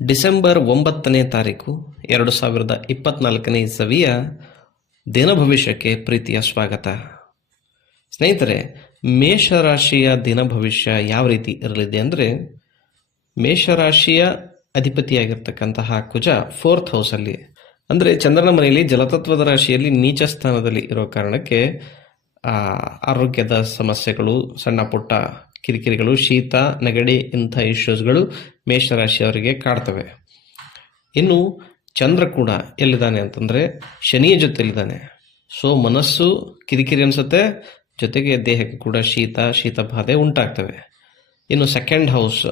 December 9ನೇ ತಾರೀಕು 2024ನೇ ಇಸವಿಯ ದಿನ ಭವಿಷ್ಯಕ್ಕೆ ಪ್ರೀತಿಯ ಸ್ವಾಗತ. ಸ್ನೇಹಿತರೆ, ಮೇಷರಾಶಿಯ ದಿನ ಭವಿಷ್ಯ ಯಾವ ರೀತಿ ಇರಲಿದೆ ಅಂದರೆ, ಮೇಷರಾಶಿಯ ಅಧಿಪತಿಯಾಗಿರ್ತಕ್ಕಂತಹ ಕುಜ 4th ಹೌಸಲ್ಲಿ ಅಂದರೆ ಚಂದ್ರನ ಮನೆಯಲ್ಲಿ ಜಲತತ್ವದ ರಾಶಿಯಲ್ಲಿ ನೀಚ ಸ್ಥಾನದಲ್ಲಿ ಇರೋ ಕಾರಣಕ್ಕೆ ಆರೋಗ್ಯದ ಸಮಸ್ಯೆಗಳು, ಸಣ್ಣ ಪುಟ್ಟ ಕಿರಿಕಿರಿಗಳು, ಶೀತ, ನೆಗಡಿ ಇಂಥ ಇಶ್ಯೂಸ್ಗಳು ಮೇಷರಾಶಿಯವರಿಗೆ ಕಾಡ್ತವೆ. ಇನ್ನು ಚಂದ್ರ ಕೂಡ ಎಲ್ಲಿದ್ದಾನೆ ಅಂತಂದರೆ ಶನಿಯ ಜೊತೆಯಲ್ಲಿದ್ದಾನೆ. ಸೊ ಮನಸ್ಸು ಕಿರಿಕಿರಿ ಅನಿಸುತ್ತೆ, ಜೊತೆಗೆ ದೇಹಕ್ಕೆ ಕೂಡ ಶೀತ ಬಾಧೆ ಉಂಟಾಗ್ತವೆ. ಇನ್ನು 2nd ಹೌಸ್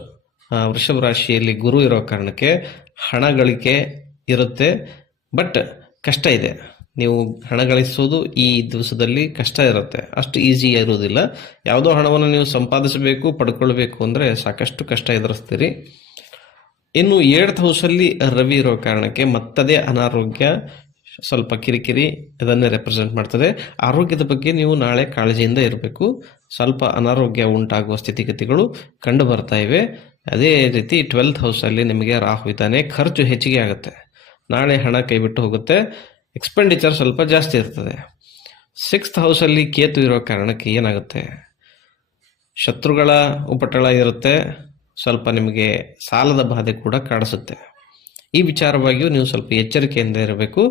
ವೃಷಭ ರಾಶಿಯಲ್ಲಿ ಗುರು ಇರೋ ಕಾರಣಕ್ಕೆ ಹಣ ಗಳಿಕೆ ಇರುತ್ತೆ, ಬಟ್ ಕಷ್ಟ ಇದೆ. ನೀವು ಹಣ ಗಳಿಸೋದು ಈ ದಿವಸದಲ್ಲಿ ಕಷ್ಟ ಇರುತ್ತೆ, ಅಷ್ಟು ಈಸಿ ಇರುವುದಿಲ್ಲ. ಯಾವುದೋ ಹಣವನ್ನು ನೀವು ಸಂಪಾದಿಸಬೇಕು, ಪಡ್ಕೊಳ್ಬೇಕು ಅಂದರೆ ಸಾಕಷ್ಟು ಕಷ್ಟ ಎದುರಿಸ್ತೀರಿ. ಇನ್ನು 8th ಹೌಸಲ್ಲಿ ರವಿ ಇರೋ ಕಾರಣಕ್ಕೆ ಮತ್ತದೇ ಅನಾರೋಗ್ಯ, ಸ್ವಲ್ಪ ಕಿರಿಕಿರಿ ಇದನ್ನೇ ರೆಪ್ರೆಸೆಂಟ್ ಮಾಡ್ತದೆ. ಆರೋಗ್ಯದ ಬಗ್ಗೆ ನೀವು ನಾಳೆ ಕಾಳಜಿಯಿಂದ ಇರಬೇಕು. ಸ್ವಲ್ಪ ಅನಾರೋಗ್ಯ ಉಂಟಾಗುವ ಸ್ಥಿತಿಗತಿಗಳು ಕಂಡು ಬರ್ತಾ ಇವೆ. ಅದೇ ರೀತಿ 12th ಹೌಸಲ್ಲಿ ನಿಮಗೆ ರಾಹು ಇದ್ದಾನೆ, ಖರ್ಚು ಹೆಚ್ಚಿಗೆ ಆಗುತ್ತೆ. ನಾಳೆ ಹಣ ಕೈಬಿಟ್ಟು ಹೋಗುತ್ತೆ, ಎಕ್ಸ್ಪೆಂಡಿಚರ್ ಸ್ವಲ್ಪ ಜಾಸ್ತಿ ಇರ್ತದೆ. 6th ಹೌಸಲ್ಲಿ ಕೇತು ಇರೋ ಕಾರಣಕ್ಕೆ ಏನಾಗುತ್ತೆ, ಶತ್ರುಗಳ ಉಪಟಳ ಇರುತ್ತೆ, ಸ್ವಲ್ಪ ನಿಮಗೆ ಸಾಲದ ಬಾಧೆ ಕೂಡ ಕಾಡಿಸುತ್ತೆ. ಈ ವಿಚಾರವಾಗಿಯೂ ನೀವು ಸ್ವಲ್ಪ ಎಚ್ಚರಿಕೆಯಿಂದ ಇರಬೇಕು.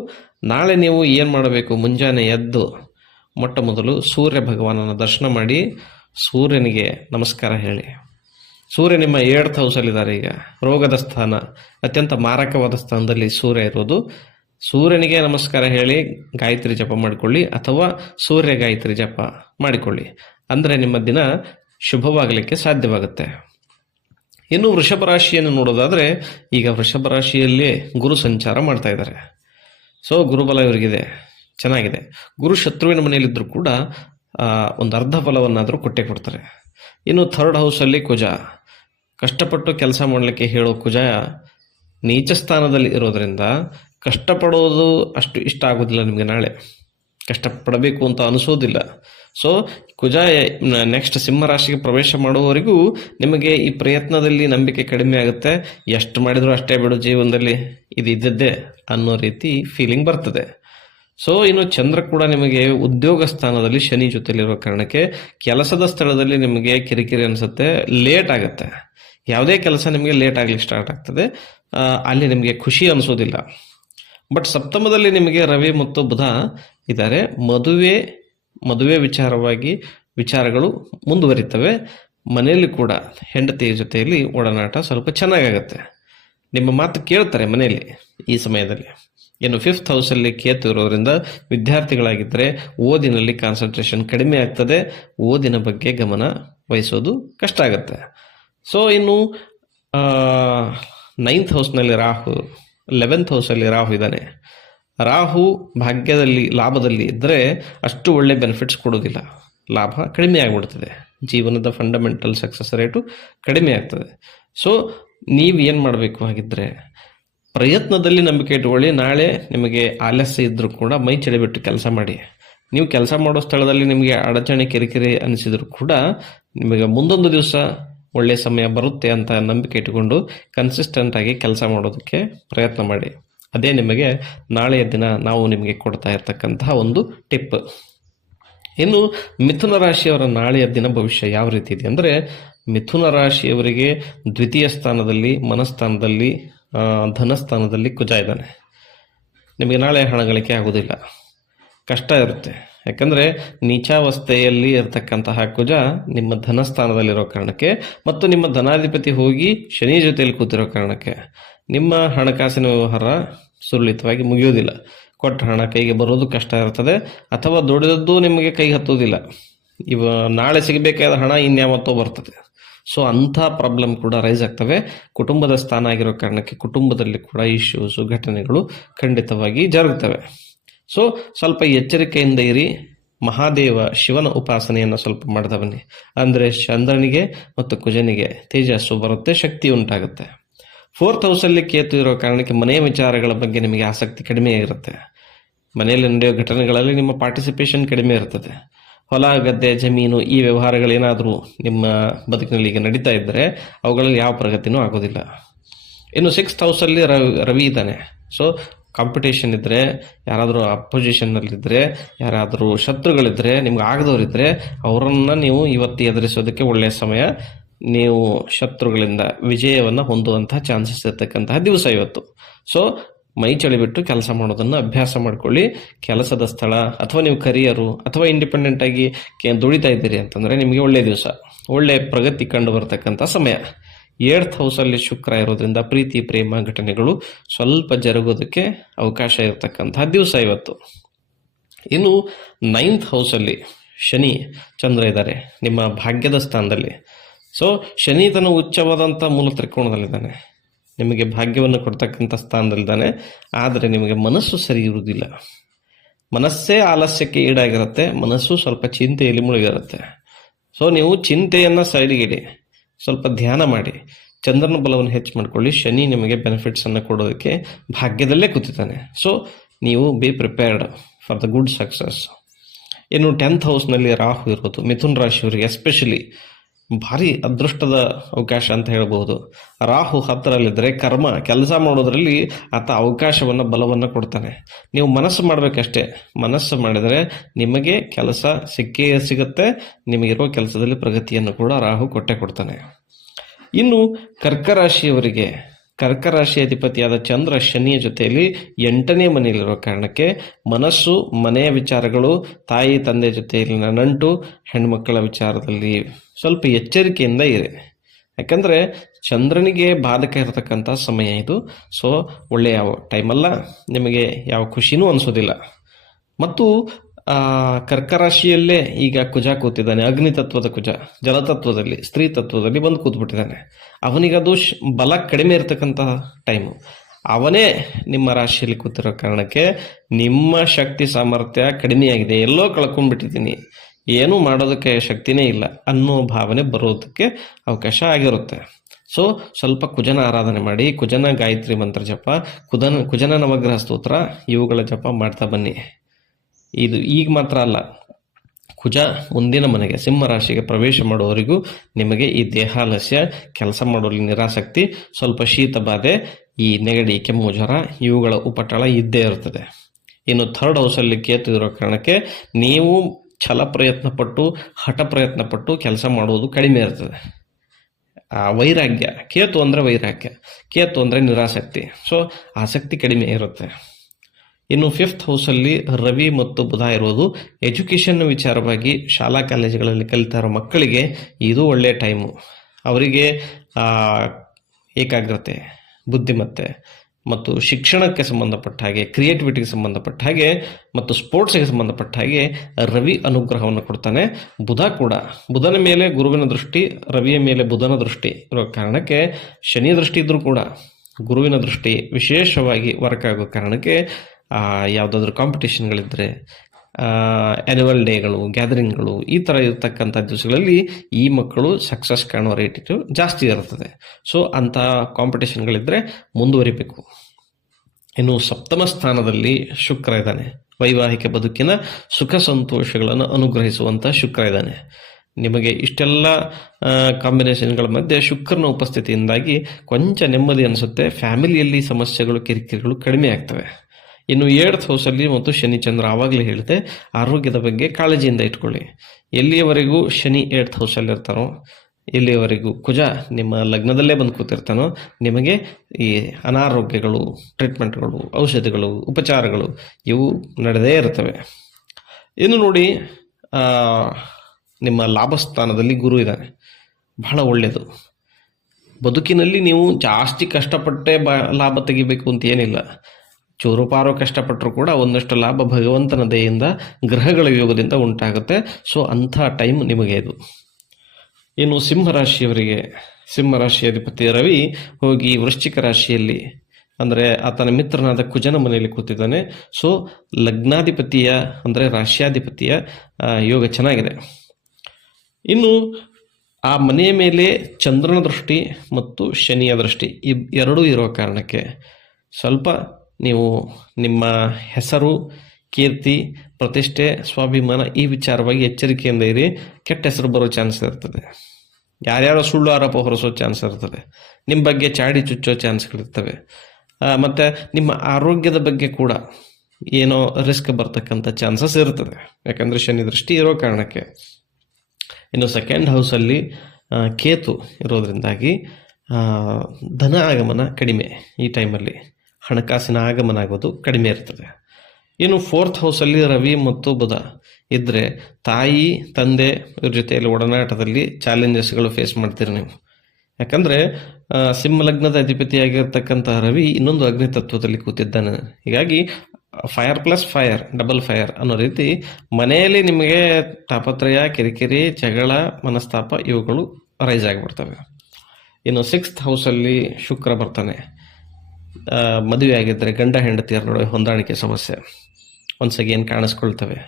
ನಾಳೆ ನೀವು ಏನು ಮಾಡಬೇಕು, ಮುಂಜಾನೆ ಎದ್ದು ಮೊಟ್ಟ ಮೊದಲು ಸೂರ್ಯ ಭಗವಾನನ ದರ್ಶನ ಮಾಡಿ ಸೂರ್ಯನಿಗೆ ನಮಸ್ಕಾರ ಹೇಳಿ. ಸೂರ್ಯ ನಿಮ್ಮ 8th ಹೌಸಲ್ಲಿದ್ದಾರೆ. ಈಗ ರೋಗದ ಸ್ಥಾನ, ಅತ್ಯಂತ ಮಾರಕವಾದ ಸ್ಥಾನದಲ್ಲಿ ಸೂರ್ಯ ಇರೋದು. ಸೂರ್ಯನಿಗೆ ನಮಸ್ಕಾರ ಹೇಳಿ ಗಾಯತ್ರಿ ಜಪ ಮಾಡಿಕೊಳ್ಳಿ, ಅಥವಾ ಸೂರ್ಯ ಗಾಯತ್ರಿ ಜಪ ಮಾಡಿಕೊಳ್ಳಿ. ಅಂದರೆ ನಿಮ್ಮ ದಿನ ಶುಭವಾಗಲಿಕ್ಕೆ ಸಾಧ್ಯವಾಗುತ್ತೆ. ಇನ್ನು ವೃಷಭ ರಾಶಿಯನ್ನು ನೋಡೋದಾದರೆ, ಈಗ ವೃಷಭ ರಾಶಿಯಲ್ಲೇ ಗುರು ಸಂಚಾರ ಮಾಡ್ತಾ ಇದ್ದಾರೆ. ಸೊ ಗುರುಬಲ ಇವರಿಗಿದೆ, ಚೆನ್ನಾಗಿದೆ. ಗುರು ಶತ್ರುವಿನ ಮನೆಯಲ್ಲಿದ್ದರೂ ಕೂಡ ಒಂದು ಅರ್ಧ ಫಲವನ್ನಾದರೂ ಕೊಟ್ಟೇ ಕೊಡ್ತಾರೆ. ಇನ್ನು 3rd ಹೌಸಲ್ಲಿ ಕುಜ, ಕಷ್ಟಪಟ್ಟು ಕೆಲಸ ಮಾಡಲಿಕ್ಕೆ ಹೇಳೋ ಕುಜ ನೀಚ ಸ್ಥಾನದಲ್ಲಿ ಇರೋದ್ರಿಂದ ಕಷ್ಟಪಡೋದು ಅಷ್ಟು ಇಷ್ಟ ಆಗೋದಿಲ್ಲ ನಿಮಗೆ. ನಾಳೆ ಕಷ್ಟಪಡಬೇಕು ಅಂತ ಅನಿಸೋದಿಲ್ಲ. ಸೊ ಕುಜ ನೆಕ್ಸ್ಟ್ ಸಿಂಹರಾಶಿಗೆ ಪ್ರವೇಶ ಮಾಡುವವರೆಗೂ ನಿಮಗೆ ಈ ಪ್ರಯತ್ನದಲ್ಲಿ ನಂಬಿಕೆ ಕಡಿಮೆ ಆಗುತ್ತೆ. ಎಷ್ಟು ಮಾಡಿದರೂ ಅಷ್ಟೇ ಬಿಡು, ಜೀವನದಲ್ಲಿ ಇದು ಇದ್ದದ್ದೇ ಅನ್ನೋ ರೀತಿ ಫೀಲಿಂಗ್ ಬರ್ತದೆ. ಸೊ ಇನ್ನು ಚಂದ್ರ ಕೂಡ ನಿಮಗೆ ಉದ್ಯೋಗ ಸ್ಥಾನದಲ್ಲಿ ಶನಿ ಜೊತೆಲಿರೋ ಕಾರಣಕ್ಕೆ ಕೆಲಸದ ಸ್ಥಳದಲ್ಲಿ ನಿಮಗೆ ಕಿರಿಕಿರಿ ಅನಿಸುತ್ತೆ, ಲೇಟ್ ಆಗುತ್ತೆ. ಯಾವುದೇ ಕೆಲಸ ನಿಮಗೆ ಲೇಟ್ ಆಗಲಿಕ್ಕೆ ಸ್ಟಾರ್ಟ್ ಆಗ್ತದೆ, ಅಲ್ಲಿ ನಿಮಗೆ ಖುಷಿ ಅನಿಸೋದಿಲ್ಲ. ಬಟ್ ಸಪ್ತಮದಲ್ಲಿ ನಿಮಗೆ ರವಿ ಮತ್ತು ಬುಧ ಇದ್ದಾರೆ. ಮದುವೆ ವಿಚಾರಗಳು ಮುಂದುವರಿತವೆ. ಮನೆಯಲ್ಲಿ ಕೂಡ ಹೆಂಡತಿಯ ಜೊತೆಯಲ್ಲಿ ಒಡನಾಟ ಸ್ವಲ್ಪ ಚೆನ್ನಾಗಾಗತ್ತೆ. ನಿಮ್ಮ ಮಾತು ಕೇಳ್ತಾರೆ ಮನೆಯಲ್ಲಿ ಈ ಸಮಯದಲ್ಲಿ. ಇನ್ನು 5th ಹೌಸಲ್ಲಿ ಕೇತು ಇರೋದ್ರಿಂದ ವಿದ್ಯಾರ್ಥಿಗಳಾಗಿದ್ದರೆ ಓದಿನಲ್ಲಿ ಕಾನ್ಸಂಟ್ರೇಷನ್ ಕಡಿಮೆ ಆಗ್ತದೆ, ಓದಿನ ಬಗ್ಗೆ ಗಮನ ವಹಿಸೋದು ಕಷ್ಟ ಆಗುತ್ತೆ. ಸೊ ಇನ್ನು 9th ಹೌಸ್ನಲ್ಲಿ ರಾಹು, 11th ಹೌಸಲ್ಲಿ ರಾಹು ಇದ್ದಾನೆ. ರಾಹು ಭಾಗ್ಯದಲ್ಲಿ ಲಾಭದಲ್ಲಿ ಇದ್ದರೆ ಅಷ್ಟು ಒಳ್ಳೆ ಬೆನಿಫಿಟ್ಸ್ ಕೊಡೋದಿಲ್ಲ, ಲಾಭ ಕಡಿಮೆ ಆಗಿಬಿಡ್ತದೆ, ಜೀವನದ ಫಂಡಮೆಂಟಲ್ ಸಕ್ಸಸ್ ರೇಟು ಕಡಿಮೆ ಆಗ್ತದೆ. ಸೊ ನೀವು ಏನು ಮಾಡಬೇಕು ಹಾಗಿದ್ರೆ, ಪ್ರಯತ್ನದಲ್ಲಿ ನಂಬಿಕೆ ಇಟ್ಕೊಳ್ಳಿ. ನಾಳೆ ನಿಮಗೆ ಆಲಸ್ಯ ಇದ್ದರೂ ಕೂಡ ಮೈ ಚಳಿಬಿಟ್ಟು ಕೆಲಸ ಮಾಡಿ. ನೀವು ಕೆಲಸ ಮಾಡೋ ಸ್ಥಳದಲ್ಲಿ ನಿಮಗೆ ಅಡಚಣೆ ಕಿರಿಕಿರಿ ಅನಿಸಿದ್ರು ಕೂಡ ನಿಮಗೆ ಮುಂದೊಂದು ದಿವಸ ಒಳ್ಳೆಯ ಸಮಯ ಬರುತ್ತೆ ಅಂತ ನಂಬಿಕೆ ಇಟ್ಟುಕೊಂಡು ಕನ್ಸಿಸ್ಟೆಂಟ್ ಆಗಿ ಕೆಲಸ ಮಾಡೋದಕ್ಕೆ ಪ್ರಯತ್ನ ಮಾಡಿ. ಅದೇ ನಿಮಗೆ ನಾಳೆಯ ದಿನ ನಾವು ನಿಮಗೆ ಕೊಡ್ತಾ ಇರ್ತಕ್ಕಂತಹ ಒಂದು ಟಿಪ್. ಇನ್ನು ಮಿಥುನ ರಾಶಿಯವರ ನಾಳೆಯ ದಿನ ಭವಿಷ್ಯ ಯಾವ ರೀತಿ ಇದೆ ಅಂದರೆ, ಮಿಥುನ ರಾಶಿಯವರಿಗೆ ದ್ವಿತೀಯ ಸ್ಥಾನದಲ್ಲಿ, ಮನಸ್ಥಾನದಲ್ಲಿ, ಧನಸ್ಥಾನದಲ್ಲಿ ಕುಜ ಇದ್ದಾನೆ. ನಿಮಗೆ ನಾಳೆ ಹಣ ಗಳಿಕೆ ಆಗೋದಿಲ್ಲ, ಕಷ್ಟ ಇರುತ್ತೆ. ಯಾಕಂದರೆ ನೀಚಾವಸ್ಥೆಯಲ್ಲಿ ಇರತಕ್ಕಂತಹ ಕುಜ ನಿಮ್ಮ ಧನಸ್ಥಾನದಲ್ಲಿರೋ ಕಾರಣಕ್ಕೆ ಮತ್ತು ನಿಮ್ಮ ಧನಾಧಿಪತಿ ಹೋಗಿ ಶನಿ ಜೊತೆಯಲ್ಲಿ ಕೂತಿರೋ ಕಾರಣಕ್ಕೆ ನಿಮ್ಮ ಹಣಕಾಸಿನ ವ್ಯವಹಾರ ಸುರಳಿತವಾಗಿ ಮುಗಿಯೋದಿಲ್ಲ. ಕೊಟ್ಟ ಹಣ ಕೈಗೆ ಬರೋದು ಕಷ್ಟ ಇರ್ತದೆ, ಅಥವಾ ದುಡಿದದ್ದು ನಿಮಗೆ ಕೈಗೆ ಹತ್ತೋದಿಲ್ಲ. ನಾಳೆ ಸಿಗಬೇಕಾದ ಹಣ ಇನ್ಯಾವತ್ತೋ ಬರ್ತದೆ. ಸೊ ಅಂಥ ಪ್ರಾಬ್ಲಮ್ ಕೂಡ ರೈಸ್ ಆಗ್ತವೆ. ಕುಟುಂಬದ ಸ್ಥಾನ ಆಗಿರೋ ಕಾರಣಕ್ಕೆ ಕುಟುಂಬದಲ್ಲಿ ಕೂಡ ಇಶ್ಯೂಸು, ಘಟನೆಗಳು ಖಂಡಿತವಾಗಿ ಜರುಗುತ್ತವೆ. ಸೊ ಸ್ವಲ್ಪ ಎಚ್ಚರಿಕೆಯಿಂದ ಇರಿ. ಮಹಾದೇವ ಶಿವನ ಉಪಾಸನೆಯನ್ನು ಸ್ವಲ್ಪ ಮಾಡ್ತಾ ಬನ್ನಿ. ಅಂದರೆ ಚಂದ್ರನಿಗೆ ಮತ್ತು ಕುಜನಿಗೆ ತೇಜಸ್ಸು ಬರುತ್ತೆ, ಶಕ್ತಿ ಉಂಟಾಗುತ್ತೆ. 4th ಹೌಸಲ್ಲಿ ಕೇತು ಇರೋ ಕಾರಣಕ್ಕೆ ಮನೆಯ ವಿಚಾರಗಳ ಬಗ್ಗೆ ನಿಮಗೆ ಆಸಕ್ತಿ ಕಡಿಮೆ ಇರುತ್ತೆ. ಮನೆಯಲ್ಲಿ ನಡೆಯೋ ಘಟನೆಗಳಲ್ಲಿ ನಿಮ್ಮ ಪಾರ್ಟಿಸಿಪೇಷನ್ ಕಡಿಮೆ ಇರ್ತದೆ. ಹೊಲ ಗದ್ದೆ ಜಮೀನು ಈ ವ್ಯವಹಾರಗಳೇನಾದರೂ ನಿಮ್ಮ ಬದುಕಿನಲ್ಲಿ ಈಗ ನಡೀತಾ ಇದ್ದರೆ ಅವುಗಳಲ್ಲಿ ಯಾವ ಪ್ರಗತಿನೂ ಆಗೋದಿಲ್ಲ. ಇನ್ನು 6th ಹೌಸಲ್ಲಿ ರವಿ ಇದ್ದಾನೆ. ಸೊ ಕಾಂಪಿಟೇಷನ್ ಇದ್ರೆ, ಯಾರಾದರೂ ಅಪೋಸಿಷನ್ನಲ್ಲಿದ್ದರೆ, ಯಾರಾದರೂ ಶತ್ರುಗಳಿದ್ರೆ, ನಿಮ್ಗೆ ಆಗದವರಿದ್ದರೆ ಅವರನ್ನು ನೀವು ಇವತ್ತು ಎದುರಿಸೋದಕ್ಕೆ ಒಳ್ಳೆಯ ಸಮಯ. ನೀವು ಶತ್ರುಗಳಿಂದ ವಿಜಯವನ್ನು ಹೊಂದುವಂತಹ ಚಾನ್ಸಸ್ ಇರ್ತಕ್ಕಂತಹ ದಿವಸ ಇವತ್ತು. ಸೊ ಮೈ ಚಳಿಬಿಟ್ಟು ಕೆಲಸ ಮಾಡೋದನ್ನು ಅಭ್ಯಾಸ ಮಾಡ್ಕೊಳ್ಳಿ. ಕೆಲಸದ ಸ್ಥಳ ಅಥವಾ ನೀವು ಕರಿಯರು ಅಥವಾ ಇಂಡಿಪೆಂಡೆಂಟ್ ಆಗಿ ದುಡಿತಾ ಇದ್ದೀರಿ ಅಂತಂದರೆ ನಿಮಗೆ ಒಳ್ಳೆಯ ದಿವಸ, ಒಳ್ಳೆಯ ಪ್ರಗತಿ ಕಂಡು ಬರ್ತಕ್ಕಂಥ ಸಮಯ. 8th ಹೌಸಲ್ಲಿ ಶುಕ್ರ ಇರೋದ್ರಿಂದ ಪ್ರೀತಿ ಪ್ರೇಮ ಘಟನೆಗಳು ಸ್ವಲ್ಪ ಜರುಗೋದಕ್ಕೆ ಅವಕಾಶ ಇರತಕ್ಕಂತಹ ದಿವಸ ಇವತ್ತು. ಇನ್ನು 9th ಹೌಸಲ್ಲಿ ಶನಿ ಚಂದ್ರ ಇದ್ದಾರೆ, ನಿಮ್ಮ ಭಾಗ್ಯದ ಸ್ಥಾನದಲ್ಲಿ. ಸೊ ಶನಿ ತನ್ನ ಉಚ್ಚವಾದಂಥ ಮೂಲ ತ್ರಿಕೋಣದಲ್ಲಿದ್ದಾನೆ, ನಿಮಗೆ ಭಾಗ್ಯವನ್ನು ಕೊಡ್ತಕ್ಕಂಥ ಸ್ಥಾನದಲ್ಲಿದ್ದಾನೆ. ಆದರೆ ನಿಮಗೆ ಮನಸ್ಸು ಸರಿ ಇರುವುದಿಲ್ಲ, ಮನಸ್ಸೇ ಆಲಸ್ಯಕ್ಕೆ ಈಡಾಗಿರುತ್ತೆ, ಮನಸ್ಸು ಸ್ವಲ್ಪ ಚಿಂತೆಯಲ್ಲಿ ಮುಳುಗಿರುತ್ತೆ. ಸೊ ನೀವು ಚಿಂತೆಯನ್ನು ಸೈಡ್ಗಿಡಿ, ಸ್ವಲ್ಪ ಧ್ಯಾನ ಮಾಡಿ, ಚಂದ್ರನ ಬಲವನ್ನು ಹೆಚ್ಚು ಮಾಡ್ಕೊಳ್ಳಿ. ಶನಿ ನಿಮಗೆ ಬೆನಿಫಿಟ್ಸನ್ನು ಕೊಡೋದಕ್ಕೆ ಭಾಗ್ಯದಲ್ಲೇ ಕೂತಿದ್ದಾನೆ. ಸೊ ನೀವು be prepared for the good success. ಇನ್ನು 10th ಹೌಸ್ನಲ್ಲಿ ರಾಹು ಇರೋದು ಮಿಥುನ್ ರಾಶಿಯವರಿಗೆ ಎಸ್ಪೆಷಲಿ ಭಾರಿ ಅದೃಷ್ಟದ ಅವಕಾಶ ಅಂತ ಹೇಳ್ಬೋದು. ರಾಹು 10ರಲ್ಲಿದ್ದರೆ ಕರ್ಮ ಕೆಲಸ ಮಾಡೋದ್ರಲ್ಲಿ ಆತ ಅವಕಾಶವನ್ನು ಬಲವನ್ನು ಕೊಡ್ತಾನೆ. ನೀವು ಮನಸ್ಸು ಮಾಡಬೇಕಷ್ಟೇ, ಮನಸ್ಸು ಮಾಡಿದರೆ ನಿಮಗೆ ಕೆಲಸ ಸಿಕ್ಕೇ ಸಿಗುತ್ತೆ. ನಿಮಗಿರೋ ಕೆಲಸದಲ್ಲಿ ಪ್ರಗತಿಯನ್ನು ಕೂಡ ರಾಹು ಕೊಟ್ಟೆ ಕೊಡ್ತಾನೆ. ಇನ್ನು ಕರ್ಕರಾಶಿಯವರಿಗೆ, ಕರ್ಕರಾಶಿ ಅಧಿಪತಿಯಾದ ಚಂದ್ರ ಶನಿಯ ಜೊತೆಯಲ್ಲಿ 8ನೇ ಮನೆಯಲ್ಲಿರೋ ಕಾರಣಕ್ಕೆ ಮನಸ್ಸು, ಮನೆಯ ವಿಚಾರಗಳು, ತಾಯಿ ತಂದೆ ಜೊತೆಯಲ್ಲಿನ ನಂಟು, ಹೆಣ್ಮಕ್ಕಳ ವಿಚಾರದಲ್ಲಿ ಸ್ವಲ್ಪ ಎಚ್ಚರಿಕೆಯಿಂದ ಇರಿ. ಯಾಕಂದರೆ ಚಂದ್ರನಿಗೆ ಬಾಧಕ ಇರತಕ್ಕಂಥ ಸಮಯ ಇದು. ಸೊ ಒಳ್ಳೆಯ ಟೈಮಲ್ಲ, ನಿಮಗೆ ಯಾವ ಖುಷಿನೂ ಅನಿಸೋದಿಲ್ಲ. ಮತ್ತು ಕರ್ಕರಾಶಿಯಲ್ಲೇ ಈಗ ಕುಜ ಕೂತಿದ್ದಾನೆ, ಅಗ್ನಿ ತತ್ವದ ಕುಜ, ಜಲತತ್ವದಲ್ಲಿ, ಸ್ತ್ರೀ ತತ್ವದಲ್ಲಿ ಬಂದು ಕೂತ್ಬಿಟ್ಟಿದ್ದಾನೆ. ಅವನಿಗದು ಬಲ ಕಡಿಮೆ ಇರತಕ್ಕಂಥ ಟೈಮು. ಅವನೇ ನಿಮ್ಮ ರಾಶಿಯಲ್ಲಿ ಕೂತಿರೋ ಕಾರಣಕ್ಕೆ ನಿಮ್ಮ ಶಕ್ತಿ ಸಾಮರ್ಥ್ಯ ಕಡಿಮೆಯಾಗಿದೆ, ಎಲ್ಲೋ ಕಳ್ಕೊಂಡ್ಬಿಟ್ಟಿದ್ದೀನಿ, ಏನೂ ಮಾಡೋದಕ್ಕೆ ಶಕ್ತಿನೇ ಇಲ್ಲ ಅನ್ನೋ ಭಾವನೆ ಬರೋದಕ್ಕೆ ಅವಕಾಶ ಆಗಿರುತ್ತೆ. ಸೊ ಸ್ವಲ್ಪ ಕುಜನ ಆರಾಧನೆ ಮಾಡಿ, ಕುಜನ ಗಾಯತ್ರಿ ಮಂತ್ರ ಜಪ, ಕುಜನ ನವಗ್ರಹ ಸ್ತೋತ್ರ ಇವುಗಳ ಜಪ ಮಾಡ್ತಾ ಬನ್ನಿ. ಇದು ಈಗ ಮಾತ್ರ ಅಲ್ಲ, ಕುಜ ಮುಂದಿನ ಮನೆಗೆ ಸಿಂಹ ರಾಶಿಗೆ ಪ್ರವೇಶ ಮಾಡುವವರೆಗೂ ನಿಮಗೆ ಈ ದೇಹಾಲಸ್ಯ, ಕೆಲಸ ಮಾಡೋಲ್ಲಿ ನಿರಾಸಕ್ತಿ, ಸ್ವಲ್ಪ ಶೀತ ಬಾಧೆ, ಈ ನೆಗಡಿ, ಕೆಮ್ಮು, ಜ್ವರ ಇವುಗಳ ಉಪಟಳ ಇದ್ದೇ ಇರ್ತದೆ. ಇನ್ನು 3rd ಹೌಸಲ್ಲಿ ಕೇತು ಇರೋ ಕಾರಣಕ್ಕೆ ನೀವು ಛಲ ಪ್ರಯತ್ನ ಪಟ್ಟು, ಹಠ ಪ್ರಯತ್ನ ಪಟ್ಟು ಕೆಲಸ ಮಾಡುವುದು ಕಡಿಮೆ ಇರ್ತದೆ. ವೈರಾಗ್ಯ, ಕೇತು ಅಂದರೆ ವೈರಾಗ್ಯ, ಕೇತು ಅಂದರೆ ನಿರಾಸಕ್ತಿ. ಸೊ ಆಸಕ್ತಿ ಕಡಿಮೆ ಇರುತ್ತೆ. ಇನ್ನು 5th ಹೌಸಲ್ಲಿ ರವಿ ಮತ್ತು ಬುಧ ಇರೋದು ಎಜುಕೇಷನ್ ವಿಚಾರವಾಗಿ ಶಾಲಾ ಕಾಲೇಜುಗಳಲ್ಲಿ ಕಲಿತಾ ಇರೋ ಮಕ್ಕಳಿಗೆ ಇದು ಒಳ್ಳೆಯ ಟೈಮು. ಅವರಿಗೆ ಏಕಾಗ್ರತೆ, ಬುದ್ಧಿಮತ್ತೆ ಮತ್ತು ಶಿಕ್ಷಣಕ್ಕೆ ಸಂಬಂಧಪಟ್ಟ ಹಾಗೆ, ಕ್ರಿಯೇಟಿವಿಟಿಗೆ ಸಂಬಂಧಪಟ್ಟ ಹಾಗೆ ಮತ್ತು ಸ್ಪೋರ್ಟ್ಸ್ಗೆ ಸಂಬಂಧಪಟ್ಟ ಹಾಗೆ ರವಿ ಅನುಗ್ರಹವನ್ನು ಕೊಡ್ತಾನೆ. ಬುಧ ಕೂಡ, ಬುಧನ ಮೇಲೆ ಗುರುವಿನ ದೃಷ್ಟಿ, ರವಿಯ ಮೇಲೆ ಬುಧನ ದೃಷ್ಟಿ ಇರೋ ಕಾರಣಕ್ಕೆ ಶನಿ ದೃಷ್ಟಿ ಇದ್ರೂ ಕೂಡ ಗುರುವಿನ ದೃಷ್ಟಿ ವಿಶೇಷವಾಗಿ ವರ್ಕ್ ಆಗೋ ಕಾರಣಕ್ಕೆ ಯಾವುದಾದ್ರೂ ಕಾಂಪಿಟೇಷನ್ಗಳಿದ್ದರೆ, ಆ್ಯನ್ಯುವಲ್ ಡೇಗಳು, ಗ್ಯಾದರಿಂಗ್ಗಳು ಈ ಥರ ಇರತಕ್ಕಂಥ ದಿವಸಗಳಲ್ಲಿ ಈ ಮಕ್ಕಳು ಸಕ್ಸಸ್ ಕಾಣುವ ರೇಟ್ ಜಾಸ್ತಿ ಇರ್ತದೆ. ಸೊ ಅಂಥ ಕಾಂಪಿಟೇಷನ್ಗಳಿದ್ದರೆ ಮುಂದುವರಿಬೇಕು. ಇನ್ನು 7ಮ ಸ್ಥಾನದಲ್ಲಿ ಶುಕ್ರ ಇದ್ದಾನೆ, ವೈವಾಹಿಕ ಬದುಕಿನ ಸುಖ ಸಂತೋಷಗಳನ್ನು ಅನುಗ್ರಹಿಸುವಂಥ ಶುಕ್ರ ಇದ್ದಾನೆ. ನಿಮಗೆ ಇಷ್ಟೆಲ್ಲ ಕಾಂಬಿನೇಷನ್ಗಳ ಮಧ್ಯೆ ಶುಕ್ರನ ಉಪಸ್ಥಿತಿಯಿಂದಾಗಿ ಕೊಂಚ ನೆಮ್ಮದಿ ಅನಿಸುತ್ತೆ. ಫ್ಯಾಮಿಲಿಯಲ್ಲಿ ಸಮಸ್ಯೆಗಳು, ಕಿರಿಕಿರಿಗಳು ಕಡಿಮೆ ಆಗ್ತವೆ. ಇನ್ನು 8th ಹೌಸಲ್ಲಿ ಮತ್ತು ಶನಿ ಚಂದ್ರ ಆವಾಗಲೇ ಹೇಳಿದೆ, ಆರೋಗ್ಯದ ಬಗ್ಗೆ ಕಾಳಜಿಯಿಂದ ಇಟ್ಕೊಳ್ಳಿ. ಎಲ್ಲಿಯವರೆಗೂ ಶನಿ 8th ಹೌಸಲ್ಲಿ ಇರ್ತಾನೋ, ಎಲ್ಲಿಯವರೆಗೂ ಕುಜ ನಿಮ್ಮ ಲಗ್ನದಲ್ಲೇ ಬಂದು ಕೂತಿರ್ತಾನೋ, ನಿಮಗೆ ಈ ಅನಾರೋಗ್ಯಗಳು, ಟ್ರೀಟ್ಮೆಂಟ್ಗಳು, ಔಷಧಿಗಳು, ಉಪಚಾರಗಳು ಇವು ನಡೆದೇ ಇರ್ತವೆ. ಇನ್ನು ನೋಡಿ, ನಿಮ್ಮ ಲಾಭಸ್ಥಾನದಲ್ಲಿ ಗುರು ಇದ್ದಾನೆ, ಬಹಳ ಒಳ್ಳೆಯದು. ಬದುಕಿನಲ್ಲಿ ನೀವು ಜಾಸ್ತಿ ಕಷ್ಟಪಟ್ಟೆ ಲಾಭ ತೆಗಿಬೇಕು ಅಂತ ಏನಿಲ್ಲ. ಚೂರುಪಾರು ಕಷ್ಟಪಟ್ಟರು ಕೂಡ ಒಂದಷ್ಟು ಲಾಭ ಭಗವಂತನ ದಯೆಯಿಂದ, ಗ್ರಹಗಳ ಯೋಗದಿಂದ ಉಂಟಾಗುತ್ತೆ. ಸೊ ಅಂಥ ಟೈಮ್ ನಿಮಗೆ ಇದು. ಇನ್ನು ಸಿಂಹರಾಶಿಯವರಿಗೆ, ಸಿಂಹರಾಶಿ ಅಧಿಪತಿ ರವಿ ಹೋಗಿ ವೃಶ್ಚಿಕ ರಾಶಿಯಲ್ಲಿ ಅಂದರೆ ಆತನ ಮಿತ್ರನಾದ ಕುಜನ ಮನೆಯಲ್ಲಿ ಕೂತಿದ್ದಾನೆ. ಸೊ ಲಗ್ನಾಧಿಪತಿಯ ಅಂದರೆ ರಾಶ್ಯಾಧಿಪತಿಯ ಯೋಗ ಚೆನ್ನಾಗಿದೆ. ಇನ್ನು ಆ ಮನೆಯ ಮೇಲೆ ಚಂದ್ರನ ದೃಷ್ಟಿ ಮತ್ತು ಶನಿಯ ದೃಷ್ಟಿ ಎರಡೂ ಇರೋ ಕಾರಣಕ್ಕೆ ಸ್ವಲ್ಪ ನೀವು ನಿಮ್ಮ ಹೆಸರು, ಕೀರ್ತಿ, ಪ್ರತಿಷ್ಠೆ, ಸ್ವಾಭಿಮಾನ ಈ ವಿಚಾರವಾಗಿ ಎಚ್ಚರಿಕೆಯಿಂದ ಇರಿ. ಕೆಟ್ಟ ಹೆಸರು ಬರೋ ಚಾನ್ಸ್ ಇರ್ತದೆ. ಯಾರ್ಯಾರೋ ಸುಳ್ಳು ಆರೋಪ ಹೊರಿಸೋ ಚಾನ್ಸ್ ಇರ್ತದೆ, ನಿಮ್ಮ ಬಗ್ಗೆ ಚಾಡಿ ಚುಚ್ಚೋ ಚಾನ್ಸ್ಗಳಿರ್ತವೆ. ಮತ್ತು ನಿಮ್ಮ ಆರೋಗ್ಯದ ಬಗ್ಗೆ ಕೂಡ ಏನೋ ರಿಸ್ಕ್ ಬರ್ತಕ್ಕಂಥ ಚಾನ್ಸಸ್ ಇರ್ತದೆ, ಯಾಕಂದರೆ ಶನಿ ದೃಷ್ಟಿ ಇರೋ ಕಾರಣಕ್ಕೆ. ಇನ್ನು ಸೆಕೆಂಡ್ ಹೌಸಲ್ಲಿ ಕೇತು ಇರೋದ್ರಿಂದಾಗಿ ಧನ ಆಗಮನ ಕಡಿಮೆ, ಈ ಟೈಮಲ್ಲಿ ಹಣಕಾಸಿನ ಆಗಮನ ಆಗೋದು ಕಡಿಮೆ ಇರ್ತದೆ. ಇನ್ನು ಫೋರ್ತ್ ಹೌಸಲ್ಲಿ ರವಿ ಮತ್ತು ಬುಧ ಇದ್ದರೆ ತಾಯಿ ತಂದೆ ಇವ್ರ ಜೊತೆಯಲ್ಲಿ ಒಡನಾಟದಲ್ಲಿ ಚಾಲೆಂಜಸ್ಗಳು ಫೇಸ್ ಮಾಡ್ತೀರಿ ನೀವು. ಯಾಕಂದರೆ ಸಿಂಹ ಲಗ್ನದ ಅಧಿಪತಿಯಾಗಿರ್ತಕ್ಕಂಥ ರವಿ ಇನ್ನೊಂದು ಅಗ್ನಿ ತತ್ವದಲ್ಲಿ ಕೂತಿದ್ದಾನೆ. ಹೀಗಾಗಿ fire plus fire double fire ಅನ್ನೋ ರೀತಿ ಮನೆಯಲ್ಲಿ ನಿಮಗೆ ತಾಪತ್ರಯ, ಕಿರಿಕಿರಿ, ಜಗಳ, ಮನಸ್ತಾಪ ಇವುಗಳು ರೈಸ್ ಆಗಿಬಿಡ್ತವೆ. ಇನ್ನು ಸಿಕ್ಸ್ತ್ ಹೌಸಲ್ಲಿ ಶುಕ್ರ ಬರ್ತಾನೆ. ಮದುವೆ ಆಗಿದ್ದರೆ ಗಂಡ ಹೆಂಡತಿಯರ ನಡುವೆ ಹೊಂದಾಣಿಕೆ ಸಮಸ್ಯೆ ಒನ್ಸ್ ಅಗೇನ್ ಕಾಣಿಸ್ಕೊಳ್ತವೆ.